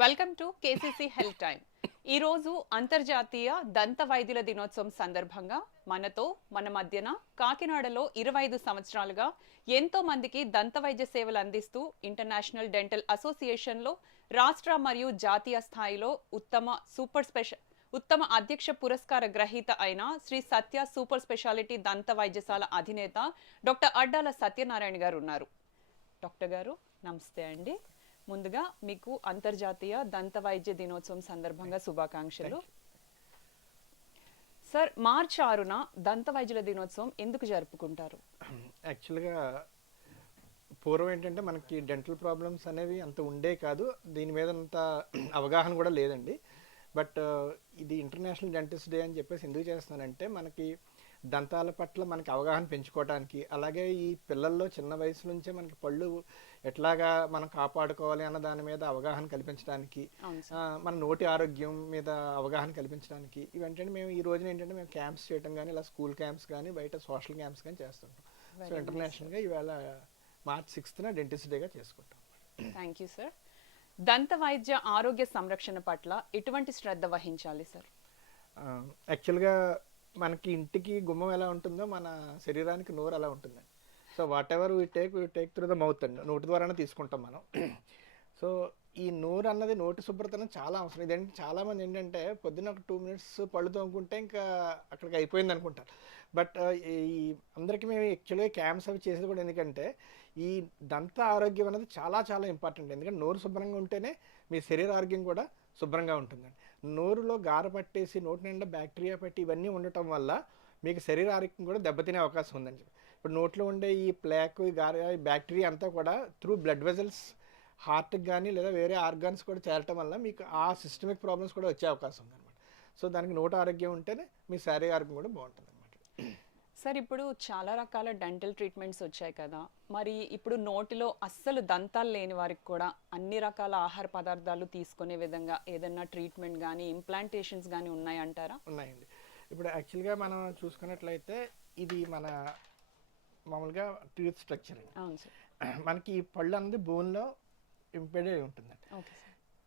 Welcome to KCC health time. ఈరోజు అంతర్జాతీయ దంత వైద్యుల దినోత్సవం సందర్భంగా మన మధ్యన కాకినాడలో 25 సంవత్సరాలుగా ఎంతో మందికి దంత వైద్య సేవలు అందిస్తూ ఇంటర్నేషనల్ డెంటల్ అసోసియేషన్లో రాష్ట్ర మరియు జాతీయ స్థాయిలో ఉత్తమ అధ్యక్ష పురస్కార గ్రహీత అయిన శ్రీ సత్య సూపర్ స్పెషాలిటీ దంత వైద్యశాల అధినేత డాక్టర్ అడ్డాల సత్యనారాయణ గారు ఉన్నారు. డాక్టర్ గారు నమస్తే అండి. ముందుగా మీకు అంతర్జాతీయ దంత వైద్య దినోత్సవం సందర్భంగా శుభాకాంక్షలు. సార్, మార్చి 6న దంత వైద్యుల దినోత్సవం ఎందుకు జరుపుకుంటారు? యాక్చువల్గా పూర్వం ఏంటంటే మనకి డెంటల్ ప్రాబ్లమ్స్ అనేవి అంత ఉండే కాదు, దీని మీద అంత అవగాహన కూడా లేదండి. బట్ ఇది ఇంటర్నేషనల్ డెంటిస్ట్ డే అని చెప్పేసి ఎందుకు చేస్తున్నానంటే మనకి దంతాల పట్ల మనకి అవగాహన పెంచుకోవడానికి, అలాగే ఈ పిల్లల్లో చిన్న వయసు నుంచే మనకి పళ్ళు ఎట్లాగా మనం కాపాడుకోవాలి అన్న దాని మీద అవగాహన కల్పించడానికి, మన నోటి ఆరోగ్యం మీద అవగాహన కల్పించడానికి ఇవేంటంటే మేము ఈ రోజున ఏంటంటే మేము క్యాంప్స్ చేయడం కానీ, ఇలా స్కూల్ క్యాంప్స్ కానీ, బయట సోషల్ క్యాంప్స్ కానీ చేస్తుంటాం. సో ఇంటర్నేషనల్గా ఇవాళ మార్చ్ 6న డెంటిస్ట్ డేగా చేసుకుంటాం. Thank you sir. దంత వైద్య ఆరోగ్య సంరక్షణ పట్ల ఎటువంటి శ్రద్ధ వహించాలి సార్? యాక్చువల్గా మనకి ఇంటికి గుమ్మం ఎలా ఉంటుందో మన శరీరానికి నోరు అలా ఉంటుందండి. So what ever we take through the mouth అండి, నోటి ద్వారానే తీసుకుంటాం మనం. సో ఈ నోరు అన్నది, నోటి శుభ్రతను చాలా అవసరం. ఇదేంటి చాలామంది ఏంటంటే పొద్దున్న ఒక 2 minutes పళ్ళు తోముకుంటే ఇంకా అక్కడికి అయిపోయింది అనుకుంటారు. బట్ ఈ అందరికీ మేము యాక్చువల్గా క్యాంప్స్ అవి చేసేది కూడా ఎందుకంటే ఈ దంత ఆరోగ్యం అనేది చాలా చాలా ఇంపార్టెంట్. ఎందుకంటే నోరు శుభ్రంగా ఉంటేనే మీ శరీర ఆరోగ్యం కూడా శుభ్రంగా ఉంటుందండి. నోరులో గార పట్టేసి నోటి నిండా బ్యాక్టీరియా పట్టి ఇవన్నీ ఉండటం వల్ల మీకు శరీర ఆరోగ్యం కూడా దెబ్బతినే అవకాశం ఉందని చెప్పి, ఇప్పుడు నోట్లో ఉండే ఈ ప్లాక్, ఈ గార, ఈ బ్యాక్టీరియా అంతా కూడా త్రూ బ్లడ్ వెజల్స్ హార్ట్కి కానీ లేదా వేరే ఆర్గాన్స్ కూడా చేరటం వల్ల మీకు ఆ సిస్టమిక్ ప్రాబ్లమ్స్ కూడా వచ్చే అవకాశం ఉందన్నమాట. సో దానికి నోటి ఆరోగ్యం ఉంటేనే మీ శారీరక ఆరోగ్యం కూడా బాగుంటుంది అనమాట. సార్, ఇప్పుడు చాలా రకాల డెంటల్ ట్రీట్మెంట్స్ వచ్చాయి కదా, మరి ఇప్పుడు నోటిలో అస్సలు దంతాలు లేని వారికి కూడా అన్ని రకాల ఆహార పదార్థాలు తీసుకునే విధంగా ఏదైనా ట్రీట్మెంట్ కానీ ఇంప్లాంటేషన్స్ కానీ ఉన్నాయంటారా? ఉన్నాయండి. ఇప్పుడు యాక్చువల్గా మనం చూసుకున్నట్లయితే ఇది మన మామూలుగా టీత్ స్ట్రక్చర్ అండి. అవును సార్. మనకి ఈ పళ్ళు అనేది బోన్లో ఇంపెడ్ అయి ఉంటుందండి.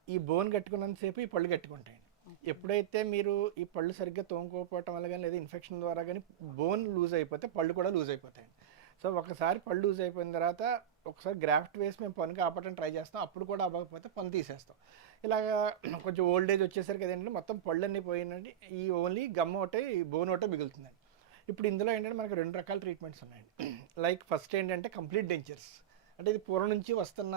ఈ బోన్ కట్టుకున్నంతసేపు ఈ పళ్ళు కట్టుకుంటాయండి. ఎప్పుడైతే మీరు ఈ పళ్ళు సరిగ్గా తోముకోకపోవటం వల్ల కానీ లేదా ఇన్ఫెక్షన్ ద్వారా కానీ బోన్ లూజ్ అయిపోతే పళ్ళు కూడా లూజ్ అయిపోతాయండి. సో ఒకసారి పళ్ళు లూజ్ అయిపోయిన తర్వాత ఒకసారి గ్రాఫ్ట్ వేసి మేము పన్ను కాపాడటం ట్రై చేస్తాం, అప్పుడు కూడా అవ్వకపోతే పన్ను తీసేస్తాం. ఇలాగా కొంచెం ఓల్డ్ ఏజ్ వచ్చేసరికి ఏంటంటే మొత్తం పళ్ళు అన్నీ పోయినండి, ఈ ఓన్లీ గమ్ ఒకటే, ఈ బోన్ ఒకటే మిగులుతుందండి. ఇప్పుడు ఇందులో ఏంటంటే మనకు 2 రకాల ట్రీట్మెంట్స్ ఉన్నాయండి. లైక్ ఫస్ట్ ఏంటంటే కంప్లీట్ డెంచర్స్, అంటే ఇది పూర్వం నుంచి వస్తున్న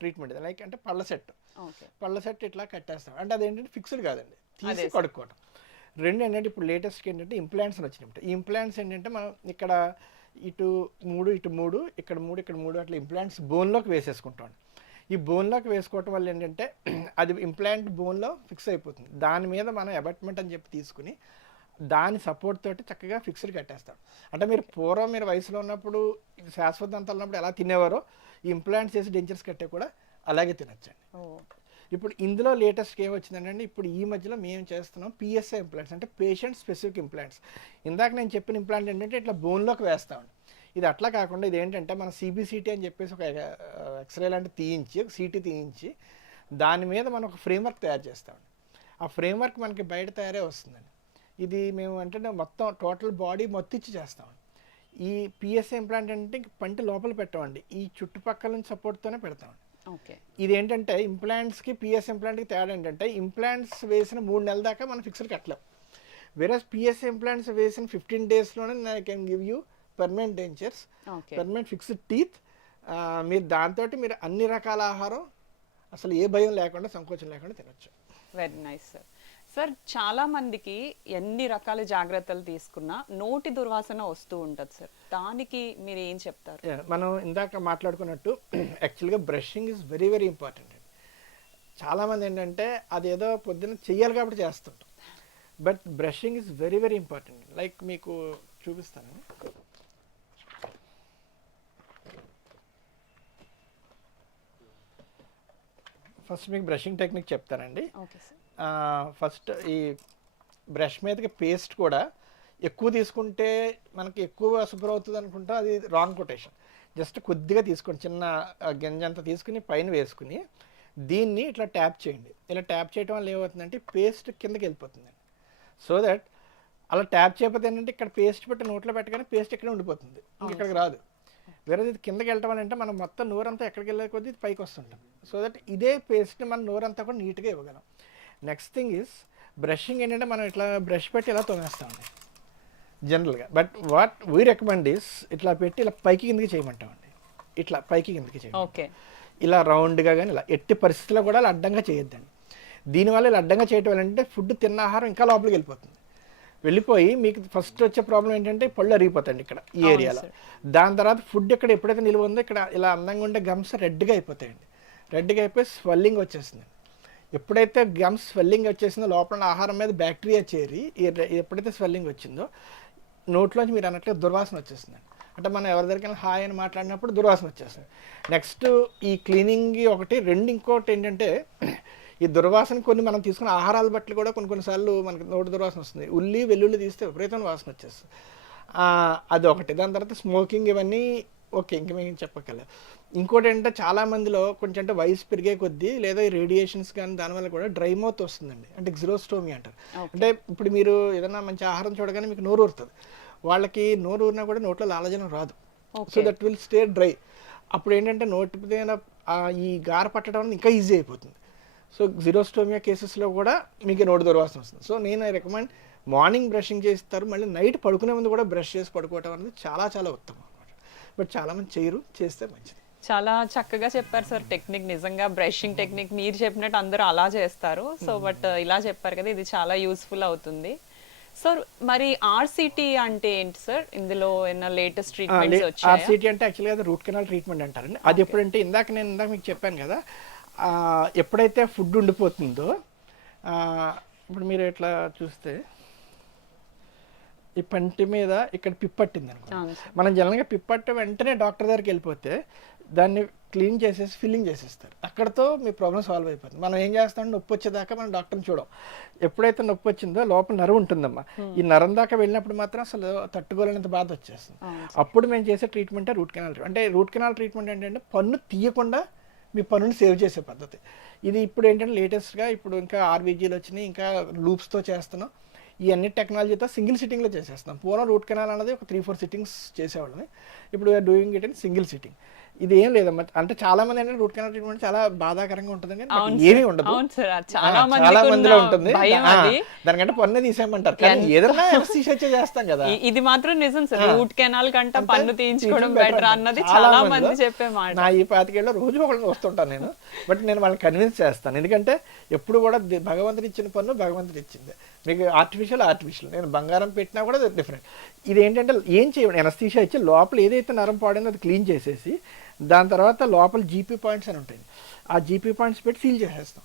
ట్రీట్మెంట్. లైక్ అంటే పళ్ళ సెట్ ఇట్లా కట్టేస్తాం, అంటే అదేంటంటే ఫిక్స్డ్ కాదండి, తీసి కడుక్కోవటం. 2 ఏంటంటే ఇప్పుడు లేటెస్ట్కి ఏంటంటే ఇంప్లాంట్స్ వచ్చినప్పుడు, ఈ ఇంప్లాంట్స్ ఏంటంటే మనం ఇక్కడ ఇటు 3 ఇక్కడ 3 అట్లా ఇంప్లాంట్స్ బోన్లోకి వేసేసుకుంటాం. ఈ బోన్లోకి వేసుకోవటం వల్ల ఏంటంటే అది ఇంప్లాంట్ బోన్లో ఫిక్స్ అయిపోతుంది. దాని మీద మనం అబాట్మెంట్ అని చెప్పి తీసుకుని దాని సపోర్ట్ తోటి చక్కగా ఫిక్స్డ్ కట్టేస్తాం. అంటే మీరు పూర్వం మీరు వయసులో ఉన్నప్పుడు శాశ్వత దంతాలు ఉన్నప్పుడు ఎలా తినేవారో ఈ ఇంప్లాంట్స్ చేసి డెంచర్స్ కట్టే కూడా అలాగే తినచ్చండి. ఇప్పుడు ఇందులో లేటెస్ట్గా ఏమొచ్చిందంటే ఇప్పుడు ఈ మధ్యలో మేము చేస్తున్నాం పిఎస్ఐ ఇంప్లాంట్స్, అంటే పేషెంట్ స్పెసిఫిక్ ఇంప్లాంట్స్. ఇందాక నేను చెప్పిన ఇంప్లాంట్ ఏంటంటే ఇట్లా బోన్లోకి వేస్తామండి. ఇది అట్లా కాకుండా ఇది ఏంటంటే మన సిబిసిటీ అని చెప్పేసి ఒక ఎక్స్రే లాంటి తీయించి, ఒక సిటీ తీయించి దాని మీద మనం ఒక ఫ్రేమ్వర్క్ తయారు చేస్తామండి. ఆ ఫ్రేమ్వర్క్ మనకి బయట తయారే వస్తుందండి. ఇది మేము అంటే మొత్తం టోటల్ బాడీ మొత్తిచ్చి చేస్తామండి. ఈ పిఎస్ఐ ఇంప్లాంట్ అంటే పంటి లోపల పెట్టమండి, ఈ చుట్టుపక్కల నుంచి సపోర్ట్తోనే పెడతామండి. ఇది ఏంటంటే ఇంప్లాంట్స్కి పిఎస్ ఇంప్లాంట్కి తేడా ఏంటంటే ఇంప్లాంట్స్ వేసిన 3 నెలల దాకా మనం ఫిక్స్డ్ కట్టలేం. వేరే పిఎస్ ఇంప్లాంట్స్ వేసిన 15 daysలోనే I can give you permanent dentures, permanent fixed teeth. మీరు దాంతో మీరు అన్ని రకాల ఆహారం అసలు ఏ భయం లేకుండా, సంకోచం లేకుండా తినచ్చు. Very nice sir. సార్, చాలా మందికి ఎన్ని రకాల జాగ్రత్తలు తీసుకున్నా నోటి దుర్వాసన వస్తూ ఉంటుంది సార్, దానికి మీరు ఏం చెప్తారు? మనం ఇందాక మాట్లాడుకున్నట్టు యాక్చువల్గా brushing is very very important అండి. చాలామంది ఏంటంటే అదేదో పొద్దున్న చెయ్యాలి కాబట్టి చేస్తుంటాం, but brushing is very very important. Like మీకు చూపిస్తాను. ఫస్ట్ మీకు బ్రషింగ్ టెక్నిక్ చెప్తానండి. ఫస్ట్ ఈ బ్రష్ మీదకి పేస్ట్ కూడా ఎక్కువ తీసుకుంటే మనకి ఎక్కువ శుభ్రం అవుతుంది అనుకుంటా, అది రాంగ్ కొటేషన్. జస్ట్ కొద్దిగా తీసుకోండి, చిన్న గింజ అంతా తీసుకుని పైన వేసుకుని దీన్ని ఇట్లా ట్యాప్ చేయండి. ఇలా ట్యాప్ చేయడం వల్ల ఏమవుతుందంటే పేస్ట్ కిందకి వెళ్ళిపోతుందండి. సో దట్ అలా ట్యాప్ చేయకపోతే ఏంటంటే ఇక్కడ పేస్ట్ పెట్టి నోట్లో పెట్టగానే పేస్ట్ ఇక్కడ ఉండిపోతుంది, ఇక్కడికి రాదు. వేరే ఇది కిందకి వెళ్ళటం వల్ల అంటే మనం మొత్తం నోరంతా ఎక్కడికి వెళ్ళే కొద్దీ ఇది పైకి వస్తుంటాం. సో దట్ ఇదే పేస్ట్ని మన నోరంతా కూడా నీట్గా ఇవ్వగలం. నెక్స్ట్ థింగ్ ఈజ్ బ్రషింగ్ ఏంటంటే మనం ఇట్లా బ్రష్ పెట్టి ఇలా తోమేస్తామండి జనరల్గా. But what we recommend is ఇట్లా పెట్టి ఇలా పైకి కిందకి చేయమంటామండి. ఇట్లా పైకి కిందకి చేయండి, ఓకే, ఇలా రౌండ్గా. కానీ ఇలా ఎట్టి పరిస్థితుల్లో కూడా ఇలా అడ్డంగా చేయొద్దండి. దీనివల్ల ఇలా అడ్డంగా చేయటం వల్ల అంటే ఫుడ్ తిన్న ఆహారం ఇంకా లోపలికి వెళ్ళిపోతుంది. వెళ్ళిపోయి మీకు ఫస్ట్ వచ్చే ప్రాబ్లం ఏంటంటే పళ్ళు అరిగిపోతాయండి ఇక్కడ ఈ ఏరియాలో. దాని తర్వాత ఫుడ్ ఇక్కడ ఎప్పుడైతే నిల్వ ఉందో ఇక్కడ ఇలా అందంగా ఉండే గమ్స్ రెడ్గా అయిపోతాయండి. రెడ్గా అయిపోయి స్వెల్లింగ్ వచ్చేస్తుంది. ఎప్పుడైతే గమ్స్ స్వెల్లింగ్ వచ్చేసిందో లోపల ఆహారం మీద బ్యాక్టీరియా చేరి ఎప్పుడైతే స్వెల్లింగ్ వచ్చిందో నోట్లోంచి మీరు అన్నట్లే దుర్వాసన వచ్చేస్తుందండి. అంటే మనం ఎవరి దగ్గరికి హాయ్ అని మాట్లాడినప్పుడు దుర్వాసన వచ్చేస్తుంది. నెక్స్ట్ ఈ క్లీనింగ్ ఒకటి. ఇంకోటి ఏంటంటే ఈ దుర్వాసన కొన్ని మనం తీసుకున్న ఆహారాల బట్టి కూడా కొన్నిసార్లు మనకి నోటి దుర్వాసన వస్తుంది. ఉల్లి వెల్లుల్లి తీస్తే విపరీతమైన వాసన వచ్చేస్తుంది, అది ఒకటి. దాని తర్వాత స్మోకింగ్ ఇవన్నీ ఓకే, ఇంక మేము చెప్పగలం. ఇంకోటి ఏంటంటే చాలా మందిలో కొంచెం అంటే వయసు పెరిగే కొద్దీ లేదా ఈ రేడియేషన్స్ కానీ దానివల్ల కూడా డ్రై మౌత్ వస్తుందండి, అంటే జిరోస్టోమీ అంటారు. అంటే ఇప్పుడు మీరు ఏదైనా మంచి ఆహారం చూడగానే మీకు నోరు ఊరుతుంది, వాళ్ళకి నోరు ఊరినా కూడా నోట్లో లాలజలం రాదు. So that will stay dry. అప్పుడు ఏంటంటే నోటి మీద ఈ గార పట్టడం ఇంకా ఈజీ అయిపోతుంది. సో జిరోస్టోమియా కేసెస్లో కూడా మీకు నోటి దుర్వాసన వస్తుంది. సో నేను రికమెండ్ మార్నింగ్ బ్రషింగ్ చేస్తారు, మళ్ళీ నైట్ పడుకునే ముందు కూడా బ్రష్ చేసి పడుకోవటం అనేది చాలా చాలా ఉత్తమం అనమాట. బట్ చాలామంది చేయరు, చేస్తే మంచిది. చాలా చక్కగా చెప్పారు సార్ టెక్నిక్. నిజంగా బ్రషింగ్ టెక్నిక్ మీరు చెప్పినట్టు అందరూ అలా చేస్తారు. సో బట్ ఇలా చెప్పారు కదా, ఇది చాలా యూస్ఫుల్ అవుతుంది. సార్ మరి ఆర్సిటీ అంటే ఏంటి సార్? ఇందులో ఏమైనా లేటెస్ట్ ట్రీట్మెంట్స్ వచ్చాయా? ఆర్సిటీ అంటే యాక్చువల్గా అది రూట్ కెనాల్ ట్రీట్మెంట్ అంటారండి. అది ఎప్పుడంటే ఇందాక మీకు చెప్పాను కదా, ఎప్పుడైతే ఫుడ్ ఉండిపోతుందో, ఇప్పుడు మీరు ఇట్లా చూస్తే ఈ పంటి మీద ఇక్కడ పిప్పట్టింది అనుకో, మనం జనరల్గా పిప్పట్ట వెంటనే డాక్టర్ దగ్గరికి వెళ్ళిపోతే దాన్ని క్లీన్ చేసేసి ఫిల్లింగ్ చేసేస్తారు, అక్కడతో మీ ప్రాబ్లం సాల్వ్ అయిపోతుంది. మనం ఏం చేస్తాం, నొప్పి వచ్చేదాకా మనం డాక్టర్ని చూడం. ఎప్పుడైతే నొప్పి వచ్చిందో లోపల నరం ఉంటుందమ్మా, ఈ నరం దాకా వెళ్ళినప్పుడు మాత్రం అసలు తట్టుకోలేనంత బాధ వచ్చేస్తుంది. అప్పుడు మేము చేసే ట్రీట్మెంటే రూట్ కెనాల్. అంటే రూట్ కెనాల్ ట్రీట్మెంట్ ఏంటంటే పన్ను తీయకుండా మీ పన్నుని సేవ్ చేసే పద్ధతి ఇది. ఇప్పుడు ఏంటంటే లేటెస్ట్గా ఇప్పుడు ఇంకా ఆర్బీజీలు వచ్చినాయి, ఇంకా లూప్స్తో చేస్తున్నాం. ఈ అన్ని టెక్నాలజీతో సింగిల్ సిట్టింగ్లో చేసేస్తున్నాం. పూర్వం రూట్ కెనాల్ అనేది ఒక 3-4 సిట్టింగ్స్ చేసేవాళ్ళని, ఇప్పుడు we are doing it in single sitting. ఇది ఏం లేదమ్మా, అంటే చాలా మంది అంటే రూట్ కెనాల్ ట్రీట్మెంట్ చాలా బాధాకరంగా ఉంటుంది, ఏమీ ఉండదు. చాలా మందిలో ఉంటుంది, దానికంటే పన్ను తీసేయమంటారు, కానీ ఏదైనా తీసేచ్చే చేస్తాం కదా. ఇది మాత్రం నిజం సార్, రూట్ కెనాల్ కంటే పన్ను తీయించుకోవడం బెటర్ అన్నది చాలా మంది చెప్పే మాట. నా ఈ 25 ఏళ్ళలో రోజు ఒకళ్ళు వస్తుంటాను నేను, బట్ నేను వాళ్ళని కన్విన్స్ చేస్తాను. ఎందుకంటే ఎప్పుడు కూడా భగవంతుడు ఇచ్చిన పన్ను భగవంతుడు ఇచ్చింది, మీకు ఆర్టిఫిషియల్. నేను బంగారం పెట్టినా కూడా డిఫరెంట్. ఇది ఏంటంటే ఏం చేయండి, ఎనస్థీషియా ఇచ్చి లోపల ఏదైతే నరం పాడైందో అది క్లీన్ చేసేసి దాని తర్వాత లోపల జీపీ పాయింట్స్ అని ఉంటాయి, ఆ జీపీ పాయింట్స్ పెట్టి సీల్ చేసేస్తాం.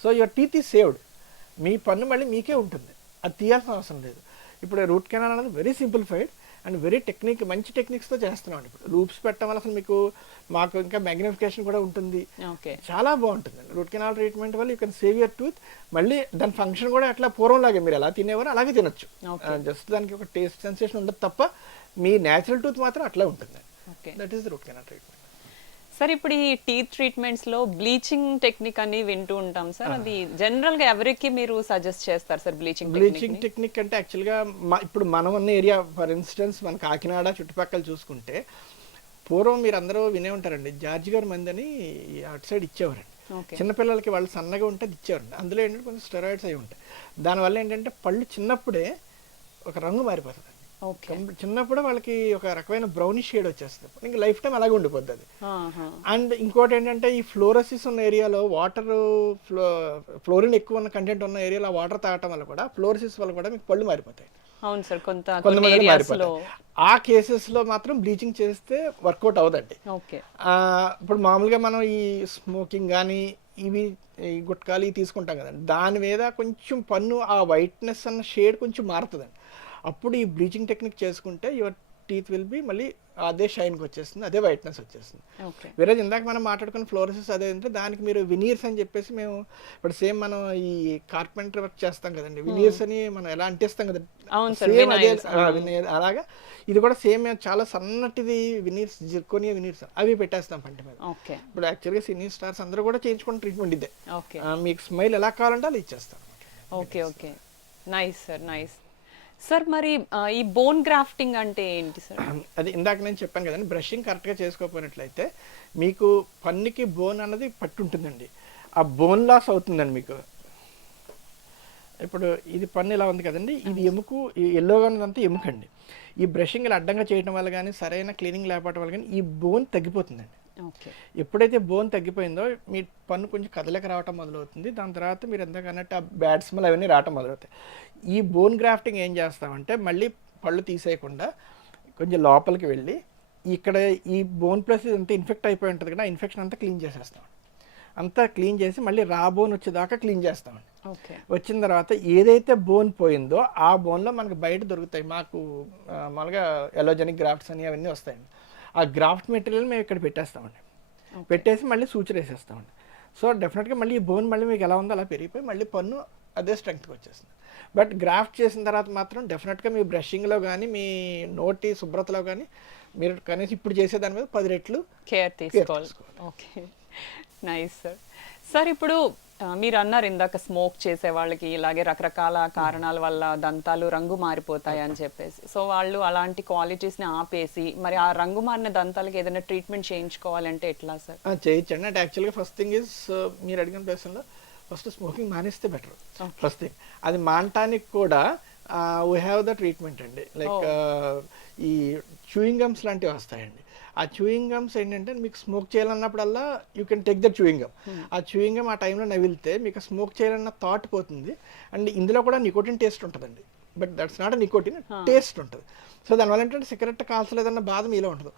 So your teeth is saved. మీ పన్ను మళ్ళీ మీకే ఉంటుంది, అది తీయాల్సిన అవసరం లేదు. ఇప్పుడు రూట్ కెనాల్ అనేది వెరీ సింప్లిఫైడ్ అండ్ వెరీ మంచి టెక్నిక్స్తో చేస్తున్నాం. ఇప్పుడు లూప్స్ పెట్టడం వల్ల అసలు మాకు ఇంకా మ్యాగ్నిఫికేషన్ కూడా ఉంటుంది, చాలా బాగుంటుంది. రూట్ కెనాల్ ట్రీట్మెంట్ వల్ల you can save your tooth. మళ్ళీ దాని ఫంక్షన్ కూడా అట్లా పూర్వంలాగే మీరు ఎలా తినేవారు అలాగే తినొచ్చు. జస్ట్ దానికి ఒక టేస్ట్ సెన్సేషన్ ఉండదు తప్ప మీ న్యాచురల్ టూత్ మాత్రం అట్లా ఉంటుంది. That is root canal treatment. Sir ఇప్పుడు ఈ టీత్ ట్రీట్మెంట్స్ లో బ్లీచింగ్ టెక్నిక్ అని వింటూ ఉంటాం సార్, అది జనరల్ గా ఎవరికి మీరు సజెస్ట్ చేస్తారు సార్ బ్లీచింగ్ టెక్నిక్? అంటే యాక్చువల్గా ఇప్పుడు మనం ఉన్న ఏరియా, ఫర్ ఇన్స్టెన్స్ మన కాకినాడ చుట్టుపక్కల చూసుకుంటే పూర్వం మీరు అందరూ వినే ఉంటారండి, జార్జి గారి మంది అని అటు సైడ్ ఇచ్చేవారండి. చిన్నపిల్లలకి వాళ్ళు సన్నగా ఉంటే అది ఇచ్చేవారండి. అందులో ఏంటంటే కొంచెం స్టెరాయిడ్స్ అయి ఉంటాయి. దానివల్ల ఏంటంటే పళ్ళు చిన్నప్పుడే ఒక రంగు మారిపోతుంది. చిన్నప్పుడు వాళ్ళకి ఒక రకమైన బ్రౌనిష్ షేడ్ వచ్చేస్తుంది, ఇంకా లైఫ్ టైం అలాగే ఉండిపోద్ది అది. అండ్ ఇంకోటి ఏంటంటే ఈ ఫ్లోరోసిస్ ఉన్న ఏరియాలో వాటర్ ఫ్లోరిన్ ఎక్కువ ఉన్న కంటెంట్ ఉన్న ఏరియాలో వాటర్ తాగటం వల్ల కూడా ఫ్లోరోసిస్ వల్ల కూడా మీకు పళ్ళు మారిపోతాయి. అవును సార్, కొంతమంది మారిపోతాయి. ఆ కేసెస్ లో మాత్రం బ్లీచింగ్ చేస్తే వర్కౌట్ అవుదండి. ఇప్పుడు మామూలుగా మనం ఈ స్మోకింగ్ కానీ ఇవి గుట్కాలు తీసుకుంటాం కదండి, దాని మీద కొంచెం పన్ను ఆ వైట్నెస్ అన్న షేడ్ కొంచెం మారుతుందండి. అప్పుడు ఈ బ్లీచింగ్ టెక్నిక్ చేసుకుంటే యువర్ టీత్ విల్ బి మళ్ళీ అదే షైన్కి వచ్చేస్తుంది, అదే వైట్నెస్ వచ్చేస్తుంది. ఓకే. వేరే ఇందాక మనం మాట్లాడుకున్న ఫ్లోరోసిస్ అదే అంటే దానికి మీరు వినీర్స్ అని చెప్పేసి మేము ఇప్పుడు సేమ్ మనం ఈ కార్పెంటర్ వర్క్ చేస్తాం కదండి, వినీర్స్ అని మనం ఎలా అంటిస్తాం కదా, అవును సార్, సేమ్ అదే వినైల్స్. వినీర్ అలాగా ఇది కూడా సేమ్ చాలా సన్నటిది వినీర్స్, జిర్కోనియా వినీర్స్ అవి పెట్టేస్తాం పంట మీద. ఓకే. ఇప్పుడు యాక్చువల్గా సినీ స్టార్స్ అందరూ కూడా చేయించుకున్న ట్రీట్మెంట్ ఇదే. ఓకే. మీకు స్మైల్ ఎలా కావాలంటే అలా ఇచ్చేస్తాం. Okay. Okay. Nice sir, nice sir. మరి ఈ బోన్ గ్రాఫ్టింగ్ అంటే ఏంటి సార్? అది ఇందాక నేను చెప్పాను కదండి, బ్రషింగ్ కరెక్ట్గా చేసుకోకపోయినట్లయితే మీకు పన్నుకి బోన్ అన్నది పట్టు ఉంటుందండి, ఆ బోన్ లాస్ అవుతుందండి మీకు. ఇప్పుడు ఇది పన్ను ఇలా ఉంది కదండి, ఇది ఎముకు, ఎల్లోగా ఉన్నదంతా ఎముకండి. ఈ బ్రషింగ్ ఇలా అడ్డంగా చేయడం వల్ల కానీ సరైన క్లీనింగ్ లేకపోవడం వల్ల కానీ ఈ బోన్ తగ్గిపోతుందండి. ఓకే. ఎప్పుడైతే బోన్ తగ్గిపోయిందో మీ పన్ను కొంచెం కదలిక రావటం మొదలవుతుంది. దాని తర్వాత మీరు ఎంతకన్నట్టు ఆ బ్యాడ్ స్మెల్ అవన్నీ రావటం మొదలవుతాయి. ఈ బోన్ గ్రాఫ్టింగ్ ఏం చేస్తామంటే మళ్ళీ పళ్ళు తీసేయకుండా కొంచెం లోపలికి వెళ్ళి ఇక్కడ ఈ బోన్ ప్లస్ అంతా ఇన్ఫెక్ట్ అయిపోయి ఉంటుంది కదా, ఆ ఇన్ఫెక్షన్ అంతా క్లీన్ చేసేస్తాం. అంతా క్లీన్ చేసి మళ్ళీ రా బోన్ వచ్చేదాకా క్లీన్ చేస్తామండి. ఓకే. వచ్చిన తర్వాత ఏదైతే బోన్ పోయిందో ఆ బోన్లో మనకు బయట దొరుకుతాయి. మాకు మామూలుగా ఎలోజెనిక్ గ్రాఫ్ట్స్ అని అవన్నీ వస్తాయండి. ఆ గ్రాఫ్ట్ మెటీరియల్ మేము ఇక్కడ పెట్టేస్తామండి. పెట్టేసి మళ్ళీ సూచర్ వేసేస్తామండి. సో డెఫినెట్గా మళ్ళీ ఈ బోన్ మళ్ళీ మీకు ఎలా ఉందో అలా పెరిగిపోయి మళ్ళీ పన్ను అదే స్ట్రెంగ్త్కి వచ్చేస్తుంది. బట్ గ్రాఫ్ట్ చేసిన తర్వాత మాత్రం డెఫినెట్గా మీ బ్రషింగ్లో కానీ మీ నోటి శుభ్రతలో కానీ మీరు కనీసం ఇప్పుడు చేసే దాని మీద 10 రెట్లు కేర్ తీసుకోవాలి. ఓకే. Nice sir. సార్ ఇప్పుడు మీరు అన్నారు ఇందాక స్మోక్ చేసే వాళ్ళకి ఇలాగే రకరకాల కారణాల వల్ల దంతాలు రంగు మారిపోతాయి అని చెప్పేసి, సో వాళ్ళు అలాంటి క్వాలిటీస్ని ఆపేసి మరి ఆ రంగు మారిన దంతాలకి ఏదైనా ట్రీట్మెంట్ చేయించుకోవాలంటే ఎట్లా సార్? చేయించండి. అంటే యాక్చువల్గా ఫస్ట్ థింగ్ ఈజ్ మీరు అడిగిన ప్రశ్నలో ఫస్ట్ స్మోకింగ్ మానేస్తే బెటర్. ఫస్ట్ థింగ్ అది మానటానికి కూడా వీ హ్యావ్ ద ట్రీట్మెంట్ అండి. లైక్ ఈ చూయింగ్ గమ్స్ లాంటివి వస్తాయండి. ఆ చూయింగ్ గమ్స్ ఏంటంటే మీకు స్మోక్ చేయాలన్నప్పుడల్లా you can take the chewing gum. ఆ చూయింగ్ గమ్ ఆ టైంలో నవిలితే మీకు స్మోక్ చేయాలన్న థాట్ పోతుంది. అండ్ ఇందులో కూడా నికోటిన్ టేస్ట్ ఉంటుందండి, but that's not nicotine, taste ఉంటుంది. సో దానివల్ల ఏంటంటే సిగరెట్ కాల్చలేదన్న బాధ మీలో ఉంటుంది.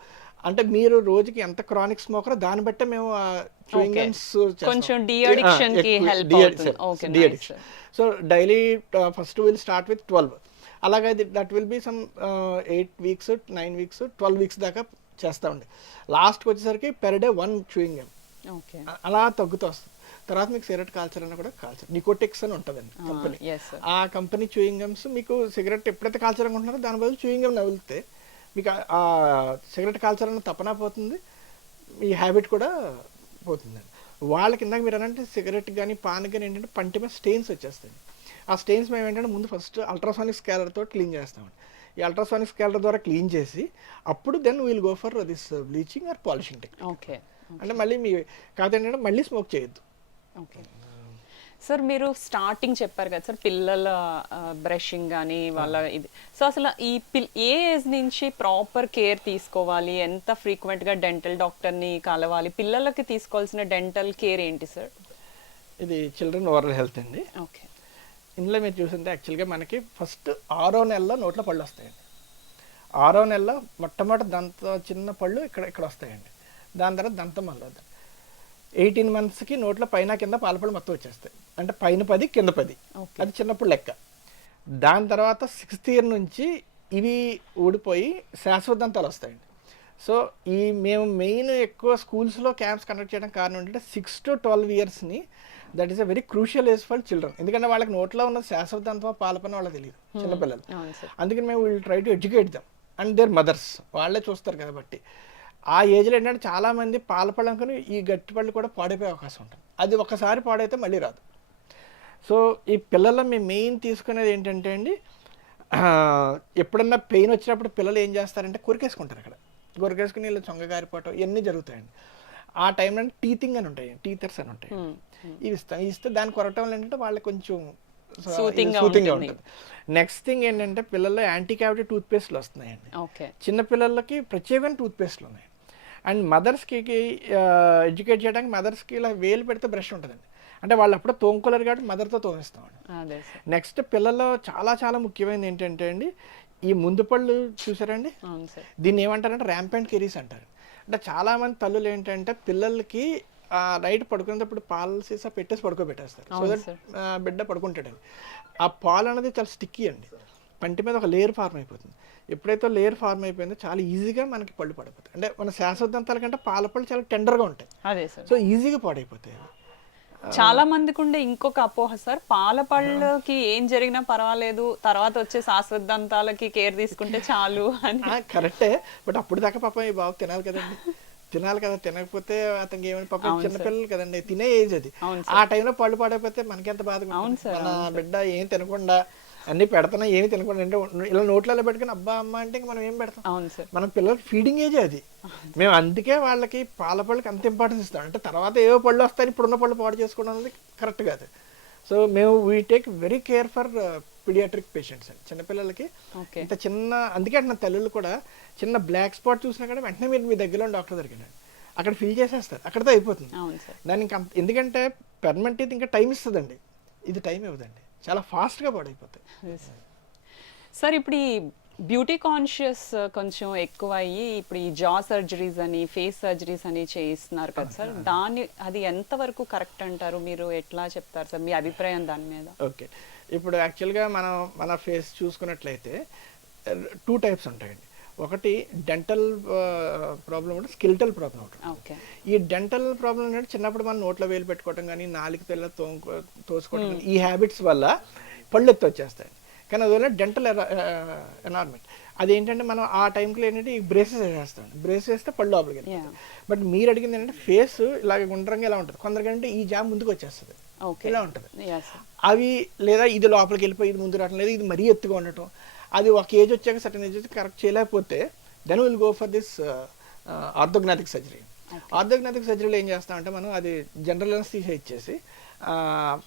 అంటే మీరు రోజుకి ఎంత క్రానిక్ స్మోకర్ దాన్ని బట్టే మేము చూయింగ్ గమ్స్ కొంచెం డీఅడిక్షన్ కి హెల్ప్ అవుతుంది. Okay. Deaddiction. So daily first will start with 12. అలాగే that will be some 8 weeks 9 weeks 12 weeks దాకా చేస్తామండి. లాస్ట్కి వచ్చేసరికి per day 1 chewing gum. Okay. అలా తగ్గుతూ వస్తుంది. తర్వాత మీకు సిగరెట్ కాల్చాలన్నా కూడా కాల్చారు. నికోటిక్స్ అని ఉంటుందండి కంపెనీ. ఆ కంపెనీ చూయింగ్ గమ్స్ మీకు సిగరెట్ ఎప్పుడైతే కాల్చాలనుకుంటున్నారో దాని బదులు చూయింగ్ గమ్ నవిలితే మీకు ఆ సిగరెట్ కాల్చాలన్న తపన పోతుంది, ఈ హ్యాబిట్ కూడా పోతుందండి. వాళ్ళకి ఇందాక మీరు అనంటే సిగరెట్ కానీ పాన్ కానీ ఏంటంటే పంటి మీద స్టెయిన్స్ వచ్చేస్తాయి. ఆ స్టెయిన్స్ మేము ఏంటంటే ముందు ఫస్ట్ అల్ట్రాసానిక్ స్కాలర్తో క్లీన్ చేస్తామండి. ఈ అల్ట్రాసానిక్ స్కాలర్ ద్వారా క్లీన్ చేసి అప్పుడు then we'll go for this bleaching or polishing technique. Okay. అంటే మళ్ళీ మీ కాదు ఏంటంటే మళ్ళీ స్మోక్ చేయొద్దు. Okay sir. మీరు స్టార్టింగ్ చెప్పారు కదా సార్ పిల్లల బ్రషింగ్ కానీ వాళ్ళ ఇది, సో అసలు ఈ ఏ ఏజ్ నుంచి ప్రాపర్ కేర్ తీసుకోవాలి, ఎంత ఫ్రీక్వెంట్గా డెంటల్ డాక్టర్ని కలవాలి, పిల్లలకి తీసుకోవాల్సిన డెంటల్ కేర్ ఏంటి సార్? ఇది చిల్డ్రన్ ఓరల్ హెల్త్ అండి. ఓకే. ఇందులో మీరు చూసింటే యాక్చువల్గా మనకి ఫస్ట్ 6వ నెలలో నోట్లో పళ్ళు వస్తాయండి. 6వ నెలలో మొట్టమొదటి చిన్న పళ్ళు ఇక్కడ వస్తాయండి. దాని తర్వాత దంతం మొదలవుతుంది. 18 monthsకి నోట్లో పైన కింద పాలపళ్ళు మొత్తం వచ్చేస్తాయి. అంటే పైన 10 కింద 10, అది చిన్నప్పుడు లెక్క. దాని తర్వాత 6th year నుంచి ఇవి ఊడిపోయి శాశ్వత దంతాలు వస్తాయండి. సో మేము మెయిన్ ఎక్కువ స్కూల్స్లో క్యాంప్స్ కండక్ట్ చేయడం కారణం ఏంటంటే 6 to 12 yearsని that is a very crucial age for children. ఎందుకంటే వాళ్ళకి నోట్లో ఉన్న శాశ్వత దంతం పాలపని వాళ్ళకి తెలియదు, చిన్నపిల్లలు. అందుకని మేము will try to educate them and their mothers, వాళ్ళే చూస్తారు కాబట్టి. ఆ ఏజ్లో ఏంటంటే చాలామంది పాలపళ్ళు అనుకుని ఈ గట్టి పళ్ళు కూడా పాడైపోయే అవకాశం ఉంటుంది. అది ఒకసారి పాడైతే మళ్ళీ రాదు. సో ఈ పిల్లల్లో మేము మెయిన్ తీసుకునేది ఏంటంటే అండి, ఎప్పుడన్నా పెయిన్ వచ్చినప్పుడు పిల్లలు ఏం చేస్తారంటే కొరికేసుకుంటారు. అక్కడ కొరికేసుకుని వీళ్ళు చొంగ గారిపోవటం ఇవన్నీ జరుగుతాయండి. ఆ టైంలో టీతింగ్ అని ఉంటాయి, టీథర్స్ అని ఉంటాయి, ఇవి ఇస్తే దాన్ని కొరగటం వల్ల ఏంటంటే వాళ్ళకి కొంచెం సూతింగ్గా ఉంటుంది. నెక్స్ట్ థింగ్ ఏంటంటే పిల్లల్లో యాంటీ క్యావిటీ టూత్పేస్ట్లు వస్తున్నాయండి. చిన్నపిల్లలకి ప్రత్యేకమైన టూత్పేస్ట్లు ఉన్నాయి. అండ్ మదర్స్కి ఎడ్యుకేట్ చేయడానికి మదర్స్కి ఇలా వేలు పెడితే బ్రష్ ఉంటుందండి. అంటే వాళ్ళు అప్పుడు తోముకోలేరు కాబట్టి మదర్తో తోమిస్తామండి. నెక్స్ట్ పిల్లల్లో చాలా చాలా ముఖ్యమైనది ఏంటంటే అండి, ఈ ముందు పళ్ళు చూసారండి, దీన్ని ఏమంటారంటే ర్యాంపెంట్ కెరీస్ అంటారు. అంటే చాలామంది తల్లులు ఏంటంటే పిల్లలకి నైట్ పడుకునేటప్పుడు పాలు సీసా పెట్టేసి పడుకోబెట్టేస్తారు, సో దట్ బిడ్డ పడుకుంటాడండి. ఆ పాలు అనేది చాలా స్టిక్కీ అండి, పంటి మీద ఒక లేయర్ ఫార్మ్ అయిపోతుంది. ఎప్పుడైతే లేయర్ ఫార్మ్ అయిపోయిందో చాలా ఈజీగా మనకి పళ్ళు పడిపోతాయి. అంటే మన శాశ్వతంతాల కంటే పాల పళ్ళు చాలా టెండర్గా ఉంటాయి, అదే సార్. సో ఈజీగా పాడైపోతాయి. చాలా మందికి ఉండే ఇంకొక అపోహ సార్, పాల పళ్ళకి ఏం జరిగినా పర్వాలేదు, తర్వాత వచ్చే శాశ్వత దంతాలకి కేర్ తీసుకుంటే చాలు అని. కరెక్టే, బట్ అప్పుడు దాకా పాపం ఈ బాబు తినాలి కదండి, తినాలి కదా, తినకపోతే అతనికి ఏమైనా పాపం చిన్నపిల్లలు కదండి, తినే ఏజ్ అది. ఆ టైంలో పళ్ళు పాడైపోతే మనకెంత బాధగా ఉంటుంది. మన బిడ్డ ఏం తినకుండా అన్ని పెడతాం, ఏమి తినకుండా అంటే ఇలా నోట్లలో పెట్టుకుని అబ్బా అమ్మ అంటే మనం ఏం పెడతాం. మన పిల్లలకి ఫీడింగ్ ఏజ్ అది. మేము అందుకే వాళ్ళకి పాల పళ్ళకి అంత ఇంపార్టెన్స్ ఇస్తాం. అంటే తర్వాత ఏవో పళ్ళు వస్తాయి, ఇప్పుడున్న పళ్ళు పాడు చేసుకోవడం అనేది కరెక్ట్ కాదు. సో మేము we take very care for paediatric patients అండి, చిన్నపిల్లలకి ఇంత చిన్న. అందుకే అంటే నా తల్లులు కూడా చిన్న బ్లాక్ స్పాట్ చూసినా కూడా వెంటనే మీరు మీ దగ్గరలో డాక్టర్ దగ్గర అక్కడ ఫిల్ చేసేస్తారు, అక్కడితో అయిపోతుంది. దాన్ని ఇంకా ఎందుకంటే పర్మనెంట్ ఇది ఇంకా టైం ఇస్తుందండి, ఇది టైం ఇవ్వదండి, చాలా ఫాస్ట్గా పాడైపోతాయి. సార్ ఇప్పుడు ఈ బ్యూటీ కాన్షియస్ కొంచెం ఎక్కువ అయ్యి ఇప్పుడు ఈ జా సర్జరీస్ అని ఫేస్ సర్జరీస్ అని చేయిస్తున్నారు కదా సార్, దాన్ని అది ఎంతవరకు కరెక్ట్ అంటారు, మీరు ఎట్లా చెప్తారు సార్, మీ అభిప్రాయం దాని మీద? ఓకే, ఇప్పుడు యాక్చువల్గా మన ఫేస్ చూసుకున్నట్లయితే 2 టైప్స్ ఉంటాయండి. ఒకటి డెంటల్ ప్రాబ్లం ఉంటుంది, స్కిల్టల్ ప్రాబ్లం ఉంటుంది. ఈ డెంటల్ ప్రాబ్లం అంటే చిన్నప్పుడు మనం నోట్లో వేలు పెట్టుకోవటం కానీ నాలుగు తెల్ల తోసుకోవటం ఈ హ్యాబిట్స్ వల్ల పళ్ళు ఎత్తి వచ్చేస్తాయి. కానీ అందువల్ల డెంటల్ ఎనార్మెంట్ అదేంటంటే మనం ఆ టైంకి ఏంటంటే ఈ బ్రేసెస్ వేసేస్తాం, బ్రేసెస్ వేస్తే పళ్ళు లోపలికి వెళ్ళిపోతాయి. బట్ మీరు అడిగింది ఏంటంటే ఫేస్ ఇలాగ గుండ్రంగా ఇలా ఉంటుంది, కొందరికంటే ఈ జామ్ ముందుకు వచ్చేస్తుంది, ఇలా ఉంటుంది. అవి లేదా ఇది లోపలికి వెళ్ళిపోయి ఇది ముందు రావటం, లేదా ఇది మరీ ఎత్తుగా ఉండటం, అది ఒక ఏజ్ వచ్చాక సర్టన్ ఏజ్ వచ్చి కరెక్ట్ చేయలేకపోతే then will go for this orthognathic surgery. Orthognathic సర్జరీలో ఏం చేస్తామంటే మనం అది జనరల్ అనస్థీషియా ఇచ్చేసి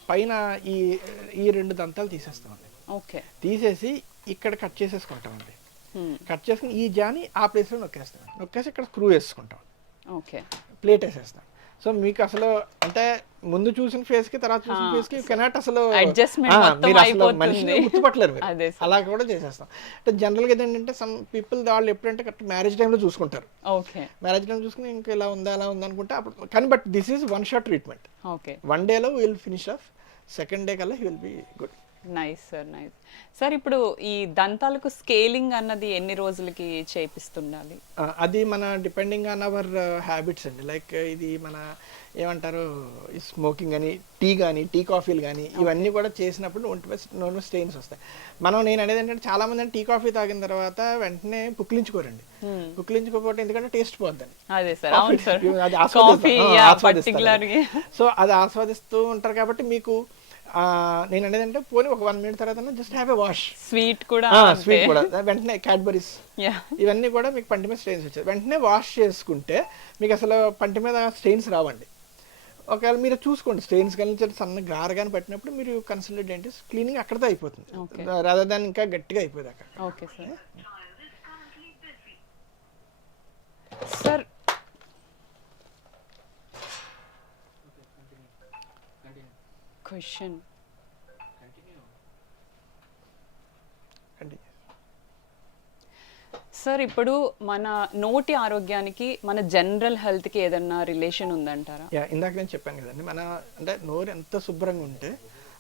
పైన ఈ 2 దంతాలు తీసేస్తామండి. తీసేసి ఇక్కడ కట్ చేసేసుకుంటామండి. కట్ చేసుకుని ఈ జాని ఆ ప్లేస్లో నొక్కేసి ఇక్కడ స్క్రూ వేసుకుంటాం, ప్లేట్ వేసేస్తాం. సో మీకు అసలు అంటే ముందు చూసిన ఫేస్ కి తర్వాత చూసిన ఫేస్ కి కెనాట్ అసలు మీరు అసలు మనిషిని గుర్తుపట్టలేరు, అలా కూడా చేసేస్తాం. అంటే జనరల్ గా ఏంటంటే సమ్ పీపుల్ వాళ్ళు ఎప్పుడంటే కరెక్ట్ మ్యారేజ్ టైంలో చూసుకుంటారు, మ్యారేజ్ టైం చూసుకుని ఇంకా ఇలా ఉందా అలా ఉందా అనుకుంటే అప్పుడు. కానీ but this is 1 shot treatment, 1 డేలో will finish off, second day కల్లా he will be good. Nice sir, nice sir. ఇప్పుడు ఈ దంతాలకు స్కేలింగ్ అన్నది ఎన్ని రోజులకి చేపిస్తుండాలి? అది మన డిపెండింగ్ ఆన్ అవర్ హ్యాబిట్స్ అండి. లైక్ ఇది మన ఏమంటారు స్మోకింగ్ అని, టీ కాఫీలు కానీ ఇవన్నీ కూడా చేసినప్పుడు ఒంటి స్టెయిన్స్ వస్తాయి. నేను అనేది ఏంటంటే చాలా మంది టీ కాఫీ తాగిన తర్వాత వెంటనే పుక్కిలించుకోరండి, పుక్కిలించుకోకపోతే ఎందుకంటే టేస్ట్ పోద్దని, అది ఆస్వాదిస్తారు. సో అది ఆస్వాదిస్తూ ఉంటారు కాబట్టి మీకు నేను అనేది అంటే పోనీ ఒక 1 మినిట్ తర్వాత just have a wash. Sweet కూడా వెంటనే క్యాడ్బరీస్ ఇవన్నీ కూడా మీకు పంటి మీద స్టెయిన్స్ వచ్చాయి, వెంటనే వాష్ చేసుకుంటే మీకు అసలు పంటి మీద స్టెయిన్స్ రావండి. ఒకవేళ మీరు చూసుకోండి స్టెయిన్స్ కానీ సన్న గార కానీ పట్టినప్పుడు మీరు కన్సల్ట్ డెంటిస్ట్, క్లీనింగ్ అక్కడితో అయిపోతుంది, రాదర్ దాన్ ఇంకా గట్టిగా అయిపోయింది అక్కడ. Okay sir. Sir question sir, ఇప్పుడు మన నోటి ఆరోగ్యానికి మన జనరల్ హెల్త్ కి ఏదన్నా రిలేషన్ ఉందంటారా? ఇందాక నేను చెప్పాను కదండి, మన అంటే నోరు ఎంత శుభ్రంగా ఉంటే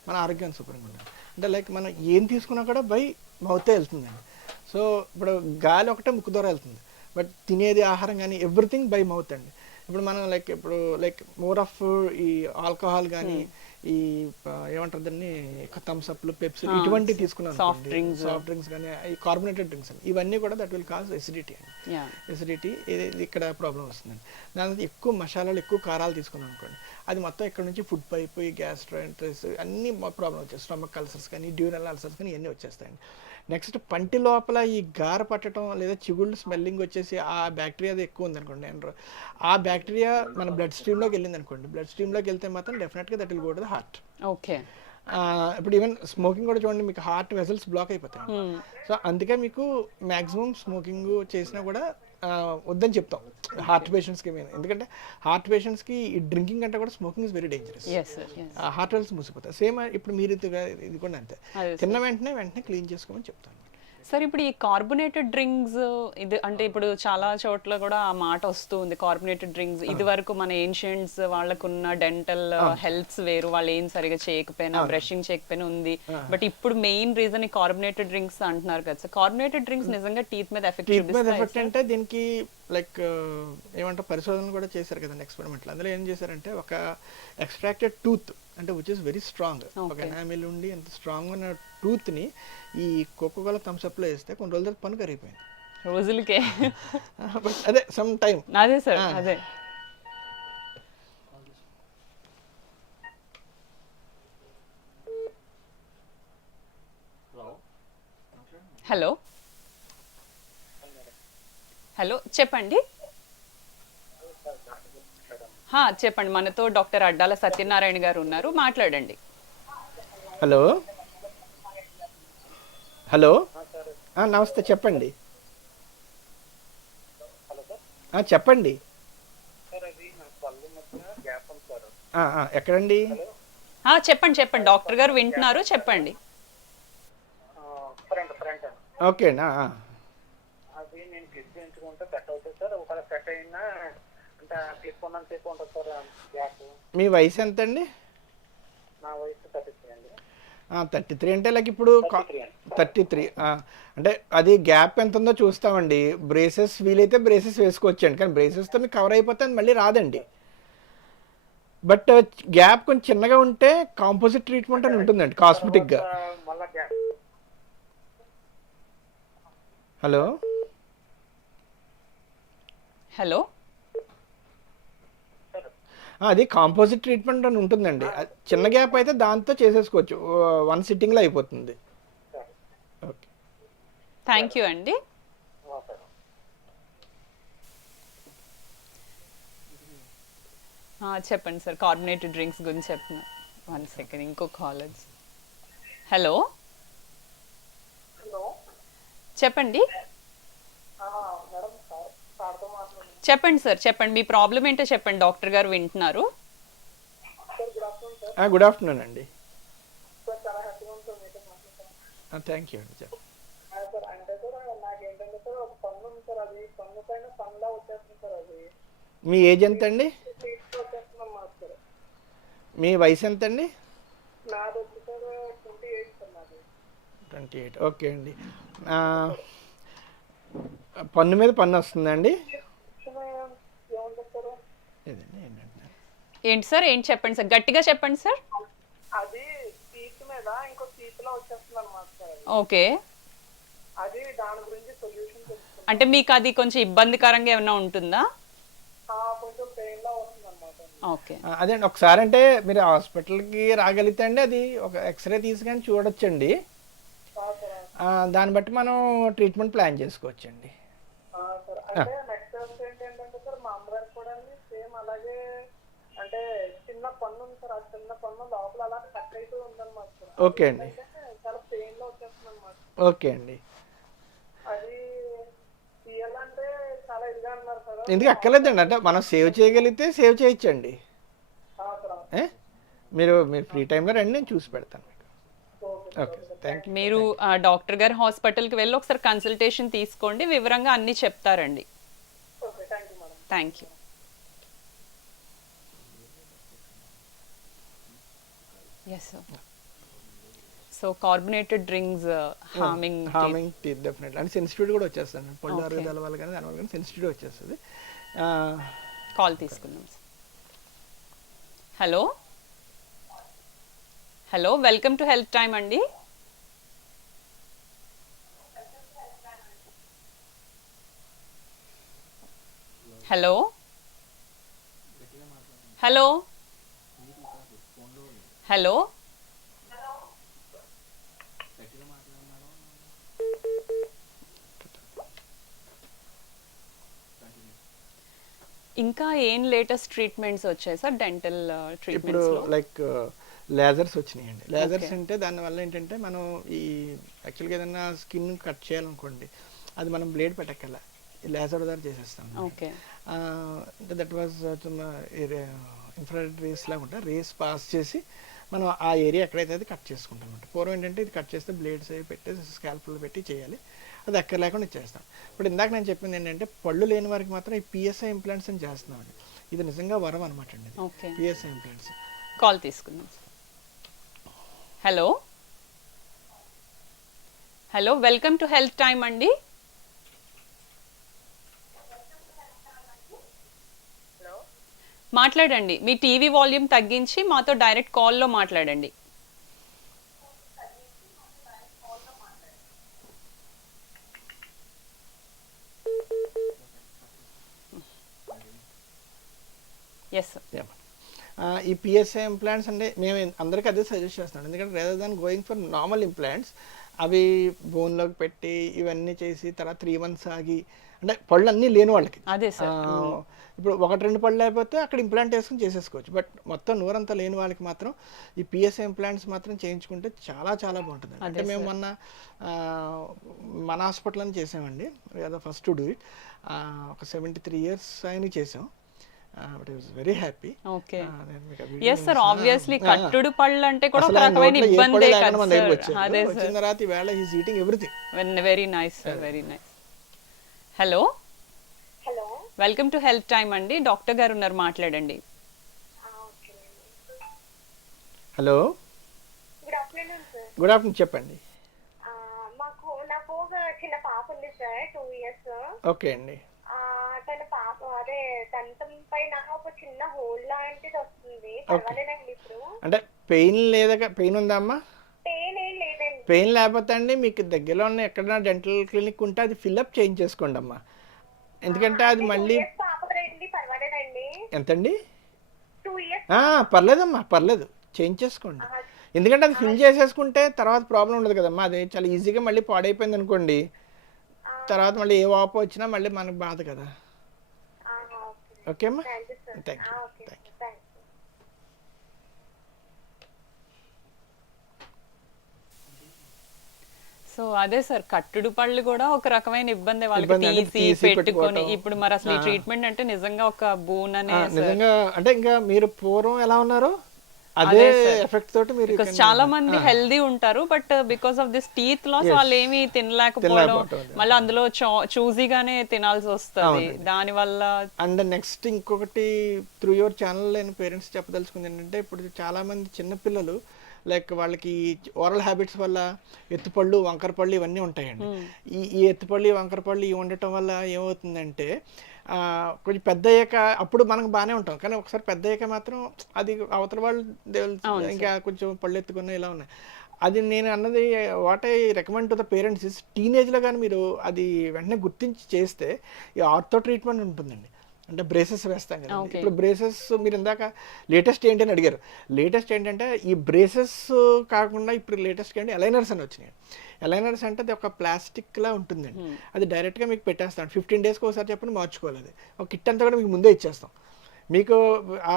మన ఆరోగ్యం శుభ్రంగా ఉంటుంది. అంటే లైక్ మనం ఏం తీసుకున్నా కూడా బై మౌతే వెళ్తుందండి. సో ఇప్పుడు గాలి ఒకటే ముక్కు ద్వారా వెళ్తుంది, బట్ తినేది ఆహారం కానీ ఎవ్రీథింగ్ బై మౌత్ అండి. ఇప్పుడు మనం లైక్ మోర్ ఆఫ్ ఈ ఆల్కహాల్ కానీ ఈ ఏమంటారు దాన్ని థమ్స్ అప్లు, పెప్సీ ఇటువంటి తీసుకున్నాం, సాఫ్ట్ డ్రింక్స్ కానీ ఈ కార్బోనేటెడ్ డ్రింక్స్ అని ఇవన్నీ కూడా దట్ విల్ కాజ్ ఎసిడిటీ అండి. ఎసిడిటీ ఇక్కడ ప్రాబ్లం వస్తుందండి. దాని ఎక్కువ మసాలాలు ఎక్కువ కారాలు తీసుకున్నాం అనుకోండి, అది మొత్తం ఇక్కడ నుంచి ఫుడ్ పైప్, ఈ గ్యాస్ట్రోఎంట్రైటిస్ అన్ని ప్రాబ్లం వచ్చేస్తాయి, స్టమక్ అల్సర్స్ కానీ డ్యూరల్ అల్సర్స్ కానీ ఇవన్నీ వచ్చేస్తాయండి. నెక్స్ట్ పంటి లోపల ఈ గార పట్టడం లేదా చిగుళ్ళు స్మెల్లింగ్ వచ్చేసి ఆ బ్యాక్టీరియా అది ఎక్కువ ఉందనుకోండి, ఆ బ్యాక్టీరియా మన బ్లడ్ స్ట్రీమ్లోకి వెళ్ళింది అనుకోండి, బ్లడ్ స్ట్రీమ్లోకి వెళ్తే మాత్రం డెఫినెట్గా that will go to the heart. Okay. ఇప్పుడు ఈవెన్ స్మోకింగ్ కూడా చూడండి, మీకు హార్ట్ వెజల్స్ బ్లాక్ అయిపోతాయి. సో అందుకే మీకు మ్యాక్సిమం స్మోకింగ్ చేసినా కూడా వద్దని చెప్తాం హార్ట్ పేషెంట్స్కి. ఎందుకంటే హార్ట్ పేషెంట్స్కి ఈ డ్రింకింగ్ అంటే కూడా smoking is very dangerous, heart వెల్స్ మూసిపోతాయి. సేమ్ ఇప్పుడు మీరు ఇది కూడా అంతే, తిన్న వెంటనే క్లీన్ చేసుకోమని చెప్తాను. సార్ ఇప్పుడు ఈ కార్బొనేటెడ్ డ్రింక్స్ ఇది అంటే ఇప్పుడు చాలా చోట్ల కూడా ఆ మాట వస్తూ ఉంది కార్బొనేటెడ్ డ్రింక్స్ ఇది వరకు మన ఏన్షియంట్స్ వాళ్ళకున్న డెంటల్ హెల్త్స్ వేరు వాళ్ళు ఏం సరిగా చేయకపోయినా బ్రషింగ్ చేయకపోయినా ఉంది బట్ ఇప్పుడు మెయిన్ రీజన్ ఈ కార్బొనేటెడ్ డ్రింక్స్ అంటున్నారు కదా సార్ కార్బొనేటెడ్ డ్రింక్స్ నిజంగా టీత్ మీద ఎఫెక్ట్ టీత్ మీద ఎఫెక్ట్ అంటే దీనికి లైక్ ఏమంటారు పరిశోధనలు కూడా చేశారు కదండి ఎక్స్పెరిమెంట్లు. అందులో ఏం చేశారంటే ఒక ఎక్స్ట్రాక్టెడ్ టూత్ అంటే విచ్ ఇస్ వెరీ స్ట్రాంగ్ ఒక ఎనామిల్ ఉండి ఎంత స్ట్రాంగ్ ఉన్న టూత్ని ఈ కోకోకోలా థమ్స్అప్లో వేస్తే కొన్ని రోజుల తర్వాత పన్ను కరిగిపోయింది రోజులకే. బట్ అదే సమ్ టైం. అదే సార్ అదే. హలో హలో చెప్పండి. చెప్పండి మనతో డాక్టర్ అడ్డాల సత్యనారాయణ గారు ఉన్నారు మాట్లాడండి. హలో హలో నమస్తే చెప్పండి. చెప్పండి ఎక్కడండి? చెప్పండి చెప్పండి డాక్టర్ గారు వింటున్నారు చెప్పండి. ఓకే అండి. అది నేను క్లిప్ చేయించుకుంటే సెట్ అవుతుంది సార్. ఒకవేళ సెట్ అయినా అంటే క్లిప్ ఉన్నంత సేపు ఉంటుంది సార్ గ్యాప్. మీ వయసు ఎంత అండి? నా వయసు 33 అండి. 33 అంటే లైక్ ఇప్పుడు 33 అంటే అది గ్యాప్ ఎంత ఉందో చూస్తామండి. బ్రేసెస్ వీలైతే బ్రేసెస్ వేసుకోవచ్చండి, కానీ బ్రేసెస్తో మీకు కవర్ అయిపోతే అది మళ్ళీ రాదండి. బట్ గ్యాప్ కొంచెం చిన్నగా ఉంటే కాంపోజిట్ ట్రీట్మెంట్ అని ఉంటుందండి కాస్మెటిక్గా. మళ్ళీ గ్యాప్. హలో హలో అది కాంపోజిట్ ట్రీట్మెంట్ అని ఉంటుందండి. చిన్న గ్యాప్ అయితే దాంతో చేసేసుకోవచ్చు, 1 సిట్టింగ్లో అయిపోతుంది. ఓకే థ్యాంక్ యూ అండి. చెప్పండి సార్ కార్బొనేటెడ్ డ్రింక్స్ గురించి చెప్తున్నా. 1 సెకండ్ ఇంకో కాలేజ్. హలో చెప్పండి చెప్పండి సార్ చెప్పండి మీ ప్రాబ్లం ఏంటో చెప్పండి డాక్టర్ గారు వింటున్నారు. గుడ్ ఆఫ్టర్నూన్ అండి. థ్యాంక్ యూ అండి. చెప్పండి. మీ ఏజ్ ఎంత అండి? మీ వయసు ఎంత అండి? 28. ఓకే అండి. పన్ను మీద పన్ను వస్తుందండి? ఏంటి సార్ ఏంటి చెప్పండి సార్ గట్టిగా చెప్పండి సార్. అది టీత్ మీద ఇంకో టీత్ లో వచ్చేస్తుంది అన్నమాట సార్. ఓకే అది దాని గురించి సొల్యూషన్ తెలుస్తుంది. అంటే మీకు అది కొంచెం ఇబ్బందికరంగా ఏమైనా ఉంటుందా? కొంచెం పెయిన్ లా వస్తుంది అన్నమాట. ఓకే అదే అండి. ఒకసారి అంటే మీరు హాస్పిటల్కి రాగలిగితే అండి అది ఒక ఎక్స్రే తీసుకొని చూడొచ్చండి. దాన్ని బట్టి మనం ట్రీట్మెంట్ ప్లాన్ చేసుకోవచ్చండి. అంటే నెక్స్ట్ ఏంటంటే సార్ మా అమ్మగారు కూడా సేమ్ అలాగే అంటే చిన్న పన్ను ఉంది సార్. ఆ చిన్న పన్ను లోపల అలా కట్ అయితూ ఉందన్నమాట. ఓకే అండి. చాలా పెయిన్ లో వచ్చేస్తుంది అన్నమాట. ఓకే అండి. అది తీయాలంటే చాలా ఇదిగా అన్నారు సార్. ఎందుకు అక్కర్లేదండి, అంటే మనం సేవ్ చేయగలిగితే సేవ్ చేయొచ్చండి. మీరు ఫ్రీ టైంలో రండి, నేను చూసి పెడతాను మీకు. Okay thank you. మీరు డాక్టర్ గారి హాస్పిటల్కి వెళ్ళి ఒకసారి కన్సల్టేషన్ తీసుకోండి, వివరంగా అన్నీ చెప్తారండి. Thank you. Yes sir. So carbonated drinks harming teeth definitely. అంటే సెన్సిటివిటీ కూడా వచ్చేస్తుంది పళ్ళు అరుగుదల వల్ల కానీ దానివల్ల కానీ సెన్సిటివిటీ వచ్చేస్తుంది. కాల్ తీసుకుందాం. Hello hello welcome to health time అండి. హలో హలో హలో ఇంకా ఏం లేటెస్ట్ ట్రీట్మెంట్స్ వచ్చాయి సార్ డెంటల్ ట్రీట్మెంట్స్ లో? లైక్ లేజర్స్ వచ్చినాయండి. లేజర్స్ అంటే దానివల్ల ఏంటంటే మనం ఈ యాక్చువల్గా ఏదైనా స్కిన్ కట్ చేయాలనుకోండి అది మనం బ్లేడ్ పెట్టక్కల లేజర్ ద్వారా చేసేస్తాం. Okay that was infrared race లాగా ఉంటాయి. రేస్ పాస్ చేసి మనం ఆ ఏరియా ఎక్కడైతే అది కట్ చేసుకుంటాం అనమాట. పూర్వం ఏంటంటే ఇది కట్ చేస్తే బ్లేడ్స్ అవి పెట్టి స్కాల్ప్లో పెట్టి చేయాలి, అది ఎక్కడ లేకుండా ఇచ్చేస్తాం. ఇప్పుడు ఇందాక నేను చెప్పింది ఏంటంటే పళ్ళు లేని వారికి మాత్రం ఈ పిఎస్ఐ ఇంప్లాంట్స్ అని చేస్తున్నామండి. ఇది నిజంగా వరం అనమాట అండి, ఓకే. PSI implants. కాల్ తీసుకుందాం. Hello hello, welcome to health time అండి. మాట్లాడండి, మీ టీవీ వాల్యూమ్ తగ్గించి మాతో డైరెక్ట్ కాల్లో మాట్లాడండి. Yes sir. ఈ పిఎస్ఐ ఇంప్లాంట్స్ అంటే మేము అందరికీ అదే సజెస్ట్ చేస్తున్నాం. ఎందుకంటే rather than going for normal implants, అవి బోన్లోకి పెట్టి ఇవన్నీ చేసి తర్వాత 3 months ఆగి, అంటే పళ్ళు అన్నీ లేని వాళ్ళకి అదే సార్. ఇప్పుడు 1-2 పళ్ళు అయిపోతే అక్కడ ఇంప్లాంట్ వేసుకుని చేసేసుకోవచ్చు. బట్ మొత్తం నూరంతా లేని వాళ్ళకి మాత్రం ఈ పిఎస్ఐ ఇంప్లాంట్స్ మాత్రం చేయించుకుంటే చాలా చాలా బాగుంటుంది. అంటే మేము మొన్న మన హాస్పిటల్ చేసామండి, ఫస్ట్ టు డూ ఇట్. ఒక 73 years ఆయన చేసాం. But I was very happy. Okay. yes sir, obviously కట్టుడు పళ్ళు అంటే కూడా ఒక రకమైన ఇబ్బందే కదా సార్. అదే సార్, వచ్చిన తర్వాత ఈవేళ he is eating everything. Very nice sir, very nice. Hello hello, welcome to health time అండి, డాక్టర్ గారు ఉన్నారు, మాట్లాడండి. Hello, good afternoon sir. Good afternoon, చెప్పండి. నాకు ఒక చిన్న పాప ఉంది సార్, 2 years. ఓకే అండి. తన పాప అదే దంతం పైన ఒక చిన్న హోల్ లాంటిది వస్తుంది, పర్వాలేదండి ఇప్పుడు? అంటే పెయిన్ లేదా, పెయిన్ ఉందా అమ్మా? పెయిన్ ఏం లేదండి. పెయిన్ లేకపోతే అండి మీకు దగ్గరలో ఉన్న ఎక్కడైనా డెంటల్ క్లినిక్ ఉంటే అది ఫిల్అప్ చేయించేసుకోండి అమ్మా. ఎందుకంటే అది మళ్ళీ పర్వాలేదండి. ఎంతండి? 2 years. పర్లేదమ్మా, పర్లేదు, చేయించేసుకోండి. ఎందుకంటే అది ఫిల్ చేసేసుకుంటే తర్వాత ప్రాబ్లం ఉండదు కదమ్మా. అది చాలా ఈజీగా మళ్ళీ పాడైపోయింది అనుకోండి, తర్వాత మళ్ళీ ఏ వాపు వచ్చినా మళ్ళీ మనకు బాధ కదా. ఓకే అమ్మా, థ్యాంక్ యూ. సో అదే సార్, కట్టుడు పళ్ళు కూడా ఒక రకమైన ఇబ్బంది వాళ్ళకి, తీసి పెట్టుకొని. ఇప్పుడు మరి అసలు ఈ ట్రీట్మెంట్ అంటే నిజంగా ఒక బూన్ అనే నిజంగా. అంటే ఇంకా మీరు పూర్వం ఎలా ఉన్నారు అదే ఎఫెక్ట్ తోటి మీరు, చాలా మంది హెల్దీ ఉంటారు, but because of this teeth loss వాళ్ళు ఏమి తినలేకపోవడం, మళ్ళీ అందులో చూజీగానే తినాల్సి వస్తుంది దాని వల్ల. అండ్ నెక్స్ట్ ఇంకొకటి త్రూ యువర్ ఛానల్ నేను పేరెంట్స్ చెప్పదలుచుకుంది ఏంటంటే, ఇప్పుడు చాలా మంది చిన్నపిల్లలు లైక్ వాళ్ళకి ఓరల్ హ్యాబిట్స్ వల్ల ఎత్తుపళ్ళు, వంకరపళ్ళు ఇవన్నీ ఉంటాయండి. ఈ ఎత్తుపళ్ళు, వంకరపళ్ళు ఇవి ఉండటం వల్ల ఏమవుతుందంటే కొంచెం పెద్ద అయ్యాక అప్పుడు మనకు బాగానే ఉంటాం, కానీ ఒకసారి పెద్ద అయ్యాక మాత్రం అది అవతల వాళ్ళు ఇంకా కొంచెం పళ్ళు ఎత్తుకున్న ఇలా ఉన్నాయి. అది నేను అన్నది what I recommend to the parents is, టీనేజ్లో కానీ మీరు అది వెంటనే గుర్తించి చేస్తే ఈ ఆర్థో ట్రీట్మెంట్ ఉంటుందండి. అంటే బ్రేసెస్ వేస్తాం కదా. ఇప్పుడు బ్రేసెస్ మీరు ఇందాక లేటెస్ట్ ఏంటి అని అడిగారు. లేటెస్ట్ ఏంటంటే ఈ బ్రేసెస్ కాకుండా ఇప్పుడు లేటెస్ట్ ఏంటి అలైనర్స్ అని వచ్చినాయి. అలైనర్స్ అంటే అది ఒక ప్లాస్టిక్లా ఉంటుందండి, అది డైరెక్ట్గా మీకు పెట్టేస్తాను. 15 daysకి ఒకసారి చెప్పని మార్చుకోవాలి. అది ఒక కిట్ అంతా కూడా మీకు ముందే ఇచ్చేస్తాం. మీకు ఆ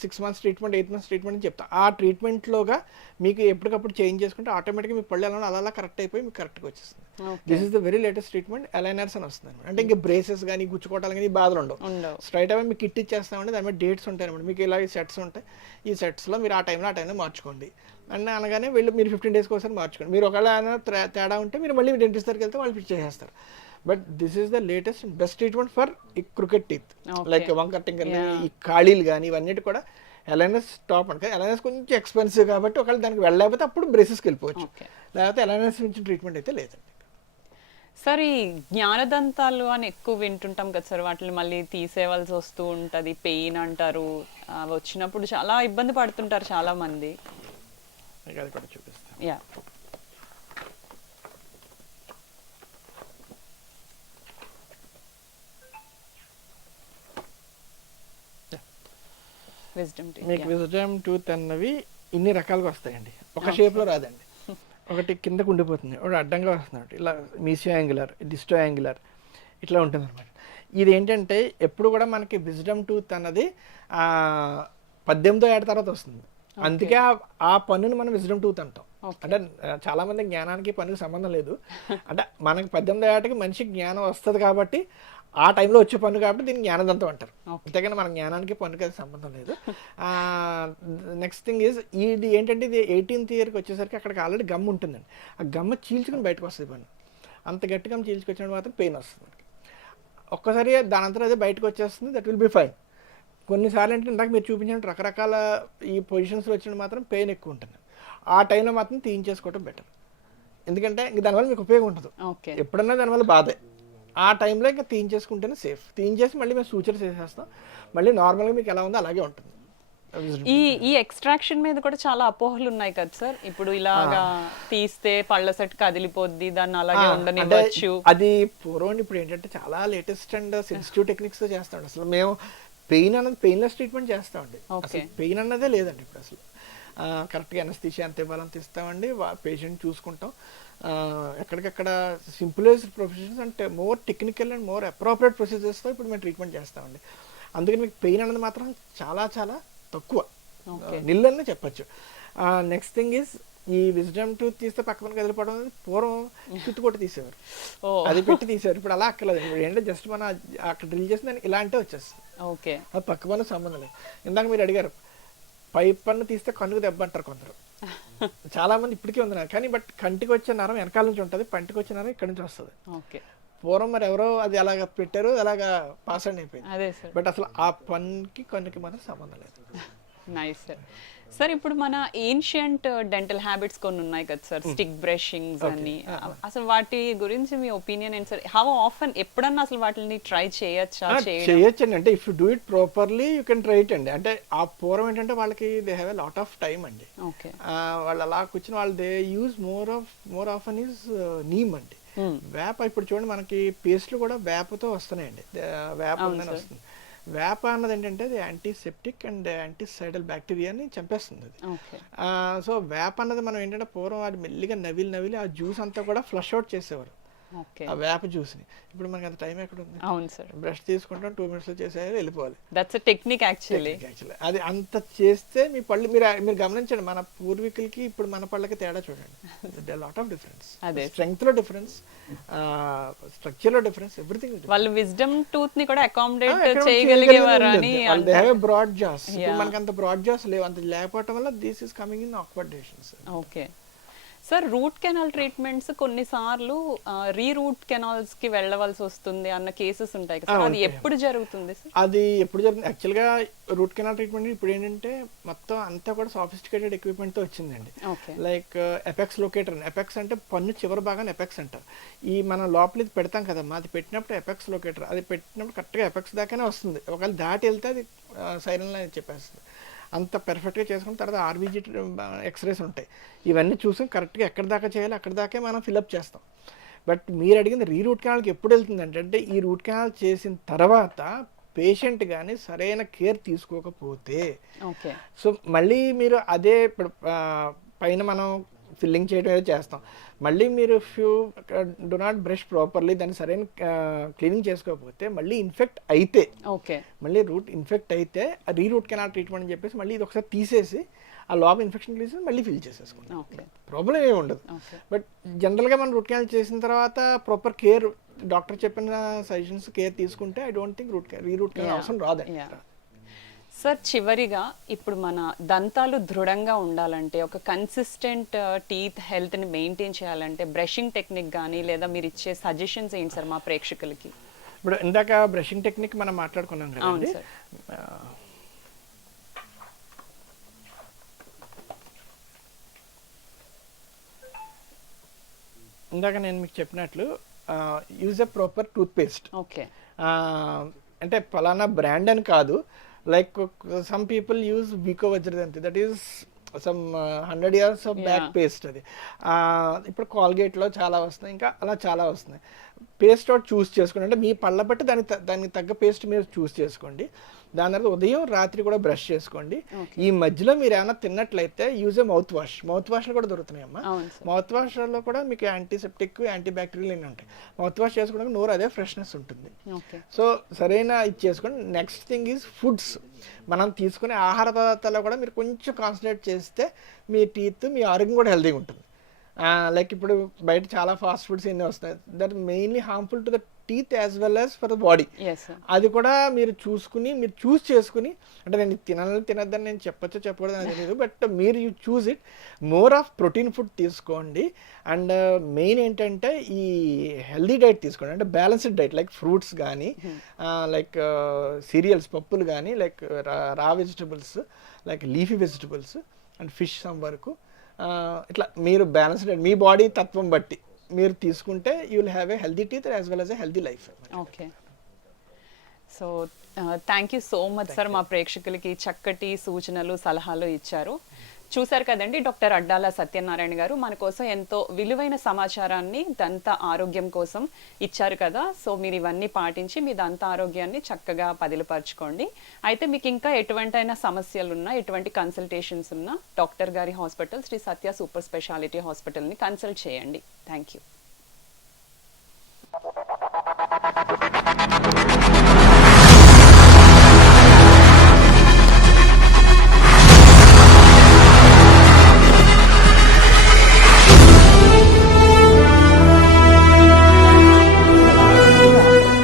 6 months ట్రీట్మెంట్, 8 months ట్రీట్మెంట్ అని చెప్తాం. ఆ ట్రీట్మెంట్లోగా మీకు ఎప్పటికప్పుడు చేంజ్ చేసుకుంటే ఆటోమేటిక్గా మీ పళ్ళు ఎలా అలా కరెక్ట్ అయిపోయి మీకు కరెక్ట్గా వచ్చేస్తుంది. This is the very latest treatment, aligners అని వస్తుంది. అంటే ఇంకా బ్రేసెస్ కానీ గుచ్చుకోవటాలు కానీ బాధలు ఉండవు. స్ట్రైట్ అవే మీకు కిట్ ఇచ్చేస్తామంటే దాని మీద డేట్స్ ఉంటాయి అనమాట. మీకు ఇలా సెట్స్ ఉంటాయి, ఈ సెట్స్లో మీరు ఆ టైంలో మార్చుకోండి అని అనగానే మీరు 15 daysకి ఒకసారి మార్చుకోండి. మీరు ఒకవేళ తేడా ఉంటే మీరు మళ్ళీ డెంటిస్ట్ దగ్గరికి వెళ్తే వాళ్ళు ఫిట్ చేసేస్తారు. But this is the latest best treatment for ఈ క్రికెట్ టీత్, లైక్ వంకర్ టింకర్, ఈ ఖాళీలు కానీ ఇవన్నిటి కూడా అలైనర్స్ టాప్ అంటే. అలైనర్స్ కొంచెం ఎక్స్పెన్సివ్ కాబట్టి ఒకవేళ దానికి వెళ్ళలేకపోతే అప్పుడు బ్రేసెస్కి వెళ్ళిపోవచ్చు, లేకపోతే అలైనర్స్ నుంచి ట్రీట్మెంట్ అయితే లేదండి. సార్, ఈ జ్ఞానదంతాలు అని ఎక్కువ వింటుంటాం కదా సార్, వాటిని మళ్ళీ తీసేవాల్సి వస్తూ ఉంటుంది, పెయిన్ అంటారు, వచ్చినప్పుడు చాలా ఇబ్బంది పడుతుంటారు చాలా మంది. అది కూడా చూపిస్తాను. యా, మీకు విజ్డమ్ టూత్ అన్నవి ఇన్ని రకాలుగా వస్తాయండి, ఒక షేప్లో రాదండి. ఒకటి కిందకు ఉండిపోతుంది, ఒకటి అడ్డంగా వస్తున్నాడు, ఇలా మీసియో యాంగులర్, డిస్టో యాంగులర్ ఇట్లా ఉంటుంది అనమాట. ఇది ఏంటంటే ఎప్పుడు కూడా మనకి విజ్డమ్ టూత్ అన్నది 18వ ఏట తర్వాత వస్తుంది. అందుకే ఆ పన్నుని మనం విజ్డమ్ టూత్ అంటాం. అంటే చాలా మంది జ్ఞానానికి పన్నుకి సంబంధం లేదు. అంటే మనకి 18వ ఏటకి మనిషికి జ్ఞానం వస్తుంది కాబట్టి ఆ టైంలో వచ్చే పన్ను కాబట్టి దీన్ని జ్ఞానదంతం అంటారు. అంతేగాని మన జ్ఞానానికి పన్నుకి అది సంబంధం లేదు. నెక్స్ట్ థింగ్ ఈజ్ ఇది ఏంటంటే ఇది 18th ఇయర్కి వచ్చేసరికి అక్కడికి ఆల్రెడీ గమ్ ఉంటుందండి. ఆ గమ్మ చీల్చుకుని బయటకు వస్తుంది పన్ను. అంత గట్టి గమ్ చీల్చుకొచ్చినప్పుడు మాత్రం పెయిన్ వస్తుంది. ఒక్కసారి దాని అంతా అదే బయటకు వచ్చేస్తుంది, దట్ విల్ బి ఫైన్. కొన్నిసార్లు ఏంటంటే ఇందాక మీరు చూపించిన రకరకాల ఈ పొజిషన్స్లో వచ్చినప్పుడు మాత్రం పెయిన్ ఎక్కువ ఉంటుంది. ఆ టైంలో మాత్రం తీయించేసుకోవడం బెటర్. ఎందుకంటే ఇంక దానివల్ల మీకు ఉపయోగం ఉంటుంది. ఎప్పుడన్నా దానివల్ల బాధే. ఆ టైంలో ఇంకా తీయించేసుకుంటేనే సేఫ్. తీయించేసి మళ్ళీ మేము సూచన చేసేస్తాం. మళ్ళీ నార్మల్గా మీకు ఎలా ఉందో అలాగే ఉంటుంది. ఈ ఎక్స్ట్రాక్షన్ మీద కూడా చాలా అపోహలు ఉన్నాయి కదా సార్. ఇప్పుడు ఇలాగా తీస్తే పళ్ళ సెట్ కదిలిపోద్ది, దాన్ని అలాగే ఉండనివ్వచ్చు. అది పూర్వం. ఇప్పుడు ఏంటంటే చాలా లేటెస్ట్ అండ్ సెన్సిటివ్ టెక్నిక్స్ తో చేస్తాం. అసలు మేము పెయిన్ అన్నది పెయిన్లెస్ ట్రీట్మెంట్ చేస్తామండి. అసలు పెయిన్ అన్నదే లేదండి ఇప్పుడు అసలు. కరెక్ట్గా ఎనస్థీషియా అంతే బలం తీస్తామండి, పేషెంట్ చూసుకుంటాం. ఎక్కడికక్కడ సింపులెస్ట్ ప్రొసీజర్స్ అంటే more technical and more appropriate ప్రొసీజర్స్తో ఇప్పుడు మేము ట్రీట్మెంట్ చేస్తామండి. అందుకని మీకు పెయిన్ అన్నది మాత్రం చాలా చాలా తక్కువ, నిల్లనే చెప్పచ్చు. నెక్స్ట్ థింగ్ ఈజ్ ఈ విజ్డమ్ టూత్ తీస్తే పక్కన కదిలిపోవడం అనేది పూర్వం చుట్టు కొట్టి తీసేవారు, అది పెట్టి తీసేవారు. ఇప్పుడు అలా అక్కర్లేదు. ఇప్పుడు ఏంటంటే జస్ట్ మన అక్కడ డ్రిల్ చేసి దాన్ని ఇలా అంటే వచ్చేస్తుంది. అది పక్క పన్ను సంబంధం లేదు. ఇందాక మీరు అడిగారు పై పన్ను తీస్తే కన్నుకు దెబ్బ అంటారు కొందరు. చాలా మంది ఇప్పటికీ ఉంది కానీ బట్ కంటికి వచ్చే నరం వెనకాల నుంచి ఉంటుంది, పంటికి వచ్చే నరం ఇక్కడ నుంచి వస్తుంది. పూర్వం మరి ఎవరో అది అలాగ పెట్టారు, అలాగా పాస్ అండ్ అయిపోయింది. బట్ అసలు ఆ పన్నుకి కన్నుకి మాత్రం సంబంధం లేదు. Nice sir. సార్ ఇప్పుడు మన ఏన్షియంట్ డెంటల్ హ్యాబిట్స్ కొన్ని ఉన్నాయి కదా సార్, స్టిక్ బ్రషింగ్స్ అని. అసలు వాటి గురించి మీ ఒపీనియన్ ఏంటి సార్? హౌ ఆఫెన్, ఎప్పుడన్నా అసలు వాటిని ట్రై చేయొచ్చండి. అంటే if you do it properly you can try it అండి. అంటే ఆ పూర్వం ఏంటంటే వాళ్ళకి they have a lot of time అండి. వాళ్ళు అలా కూర్చుని వాళ్ళు they use more often is neem అండి. వేప ఇప్పుడు చూడండి మనకి పేస్ట్లు కూడా వేపతో వస్తున్నాయండి. వేప ఉందని వస్తుంది. వేప అన్నది ఏంటంటే అది యాంటీసెప్టిక్ అండ్ యాంటీసైడల్ బ్యాక్టీరియాని చంపేస్తుంది అది. సో వేప అన్నది మనం ఏంటంటే పూర్వం అది మెల్లిగా నవిలి ఆ జ్యూస్ అంతా కూడా ఫ్లష్ అవుట్ చేసేవారు, ఆ వేప జ్యూస్ని. ఇప్పుడు మనకి అంత టైం ఎక్కడ ఉంది? అవును సార్. బ్రష్ తీసుకుంటాం, 2 minutes చేసేయాలి, వెళ్ళిపోవాలి. That's a technique actually. అది అంత చేస్తే మీ పళ్ళు మీరు గమనించండి, మన పూర్వీకులకి ఇప్పుడు మన పళ్ళకి తేడా చూడండి. లాట్ ఆఫ్ డిఫరెన్స్, స్ట్రెంగ్త్ లో డిఫరెన్స్, స్ట్రక్చర్ లో డిఫరెన్స్, ఎవ్రీథింగ్. వాళ్ళు విజ్డమ్ టూత్ ని కూడా అకామిడేట్ చేయగలిగేవారు అని. They have a broad jaws. ఇప్పుడు మనకి అంత బ్రాడ్ జాస్ లేవు. అంత లేకపోవడం వల్ల this is coming in awkward decisions. Okay sir, root canal treatments కొన్నిసార్లు రీరూట్ కెనాల్స్ కి వెళ్ళవలసి వస్తుంది అన్న కేసెస్ ఉంటాయి కదా, అది ఎప్పుడు జరుగుతుంది సార్? అది ఎప్పుడు జరుగుతుంది యాక్చువల్గా రూట్ కెనాల్ ట్రీట్మెంట్ ఇప్పుడు ఏంటంటే మొత్తం అంతా కూడా సాఫిస్టికేటెడ్ ఎక్విప్మెంట్ తో వచ్చిందండి. Like apex locator. ఎపెక్స్ అంటే పన్ను చివరి భాగాన్ని ఎపెక్స్ అంటారు. ఈ మనం లోపల ఇది పెడతాం కదమ్మా, అది పెట్టినప్పుడు ఎపెక్స్ లొకేటర్, అది పెట్టినప్పుడు కరెక్ట్గా ఎపెక్స్ దాకానే వస్తుంది. ఒకవేళ దాటి వెళ్తే అది సైరన్లో చెప్పేస్తుంది. అంత పెర్ఫెక్ట్గా చేసుకున్న తర్వాత ఆర్బీజీ ఎక్స్రేస్ ఉంటాయి. ఇవన్నీ చూసి కరెక్ట్గా ఎక్కడి దాకా చేయాలి అక్కడి దాకే మనం ఫిల్అప్ చేస్తాం. బట్ మీరు అడిగింది రీరూట్ కెనాల్కి ఎప్పుడు వెళ్తుంది అంటే ఈ రూట్ కెనాల్ చేసిన తర్వాత పేషెంట్ కానీ సరైన కేర్ తీసుకోకపోతే, సో మళ్ళీ మీరు అదే ఇప్పుడు పైన మనం ఫిల్లింగ్ చేయడం ఏదో చేస్తాం, మళ్ళీ మీరు if you do not brush properly దాన్ని సరైన క్లీనింగ్ చేసుకోకపోతే మళ్ళీ ఇన్ఫెక్ట్ అయితే, మళ్ళీ రూట్ ఇన్ఫెక్ట్ అయితే రీరూట్ కెనాల్ ట్రీట్మెంట్ అని చెప్పేసి మళ్ళీ ఇది ఒకసారి తీసేసి ఆ లోపల ఇన్ఫెక్షన్ తీసేసి మళ్ళీ ఫిల్ చేసేసుకుంటాం. ప్రాబ్లం ఏమి ఉండదు. బట్ జనరల్గా మనం రూట్ కెనాల్ చేసిన తర్వాత ప్రాపర్ కేర్, డాక్టర్ చెప్పిన సజెషన్స్ కేర్ తీసుకుంటే I don't think reroute canal అవసరం రాదండి. సార్ చివరిగా ఇప్పుడు మన దంతాలు దృఢంగా ఉండాలంటే, ఒక కన్సిస్టెంట్ టీత్ హెల్త్ని మెయింటైన్ చేయాలంటే బ్రషింగ్ టెక్నిక్ కానీ లేదా మీరు ఇచ్చే సజెషన్స్ ఏంటి సార్ మా ప్రేక్షకులకి? ఇప్పుడు ఇందాక బ్రషింగ్ టెక్నిక్ మనం మాట్లాడుకున్నాం కదండి. ఇందాక నేను మీకు చెప్పినట్లు use a proper toothpaste. అంటే ఫలానా బ్రాండ్ అని కాదు. Like some people use Vico Vajradanti, that is some 100 years of back paste. అది ఇప్పుడు కాల్గేట్లో చాలా వస్తున్నాయి, ఇంకా అలా చాలా వస్తున్నాయి. పేస్ట్ ఒకటి చూస్ చేసుకోండి. అంటే మీ పళ్ళ బట్టి దానికి తగ్గ పేస్ట్ మీరు చూస్ చేసుకోండి. దాని తర్వాత ఉదయం రాత్రి కూడా బ్రష్ చేసుకోండి. ఈ మధ్యలో మీరు ఏమైనా తిన్నట్లయితే యూజ్ ఏ మౌత్ వాష్. మౌత్ వాష్లు కూడా దొరుకుతున్నాయమ్మా. మౌత్ వాష్లో కూడా మీకు యాంటీసెప్టిక్, యాంటీ బ్యాక్టీరియల్ ఉంటాయి. మౌత్ వాష్ చేసుకోవడానికి నోరు అదే ఫ్రెష్నెస్ ఉంటుంది. సో సరైన ఇది చేసుకోండి. Next thing is foods. మనం తీసుకునే ఆహార పదార్థాల్లో కూడా మీరు కొంచెం కాన్సన్ట్రేట్ చేస్తే మీ టీత్, మీ ఆరోగ్యం కూడా హెల్తీగా ఉంటుంది. లైక్ ఇప్పుడు బయట చాలా ఫాస్ట్ ఫుడ్స్ ఎన్ని వస్తాయి, that mainly harmful to the teeth as well as for the body. Yes sir. అది కూడా మీరు చూసుకుని, మీరు చూస్ చేసుకుని, అంటే నేను తినద్దని నేను చెప్పకూడదు అని తెలియదు, బట్ మీరు you choose it. More of protein food తీసుకోండి. అండ్ మెయిన్ ఏంటంటే ఈ హెల్దీ డైట్ తీసుకోండి, అంటే బ్యాలెన్స్డ్ డైట్, లైక్ ఫ్రూట్స్ కానీ, లైక్ సీరియల్స్, పప్పులు కానీ, లైక్ రా vegetables, like leafy vegetables and fish some వరకు. ఇట్లా మీరు బ్యాలెన్స్డ్ డైట్ మీ బాడీ తత్వం బట్టి మీరు తీసుకుంటే you will have a healthy teeth as well as a healthy life. Okay, so thank you so much sir, మా ప్రేక్షకులకి చక్కటి సూచనలు సలహాలు ఇచ్చారు. చూశారు కదండి, డాక్టర్ అడ్డాల సత్యనారాయణ గారు మన కోసం ఎంతో విలువైన సమాచారాన్ని దంత ఆరోగ్యం కోసం ఇచ్చారు కదా. సో మీరు ఇవన్నీ పాటించి మీ దంత ఆరోగ్యాన్ని చక్కగా పదిలపరచుకోండి. అయితే మీకు ఇంకా ఎటువంటైనా సమస్యలు ఉన్నా, ఎటువంటి కన్సల్టేషన్స్ ఉన్నా డాక్టర్ గారి హాస్పిటల్ శ్రీ సత్య సూపర్ స్పెషాలిటీ హాస్పిటల్ని కన్సల్ట్ చేయండి. Thank you.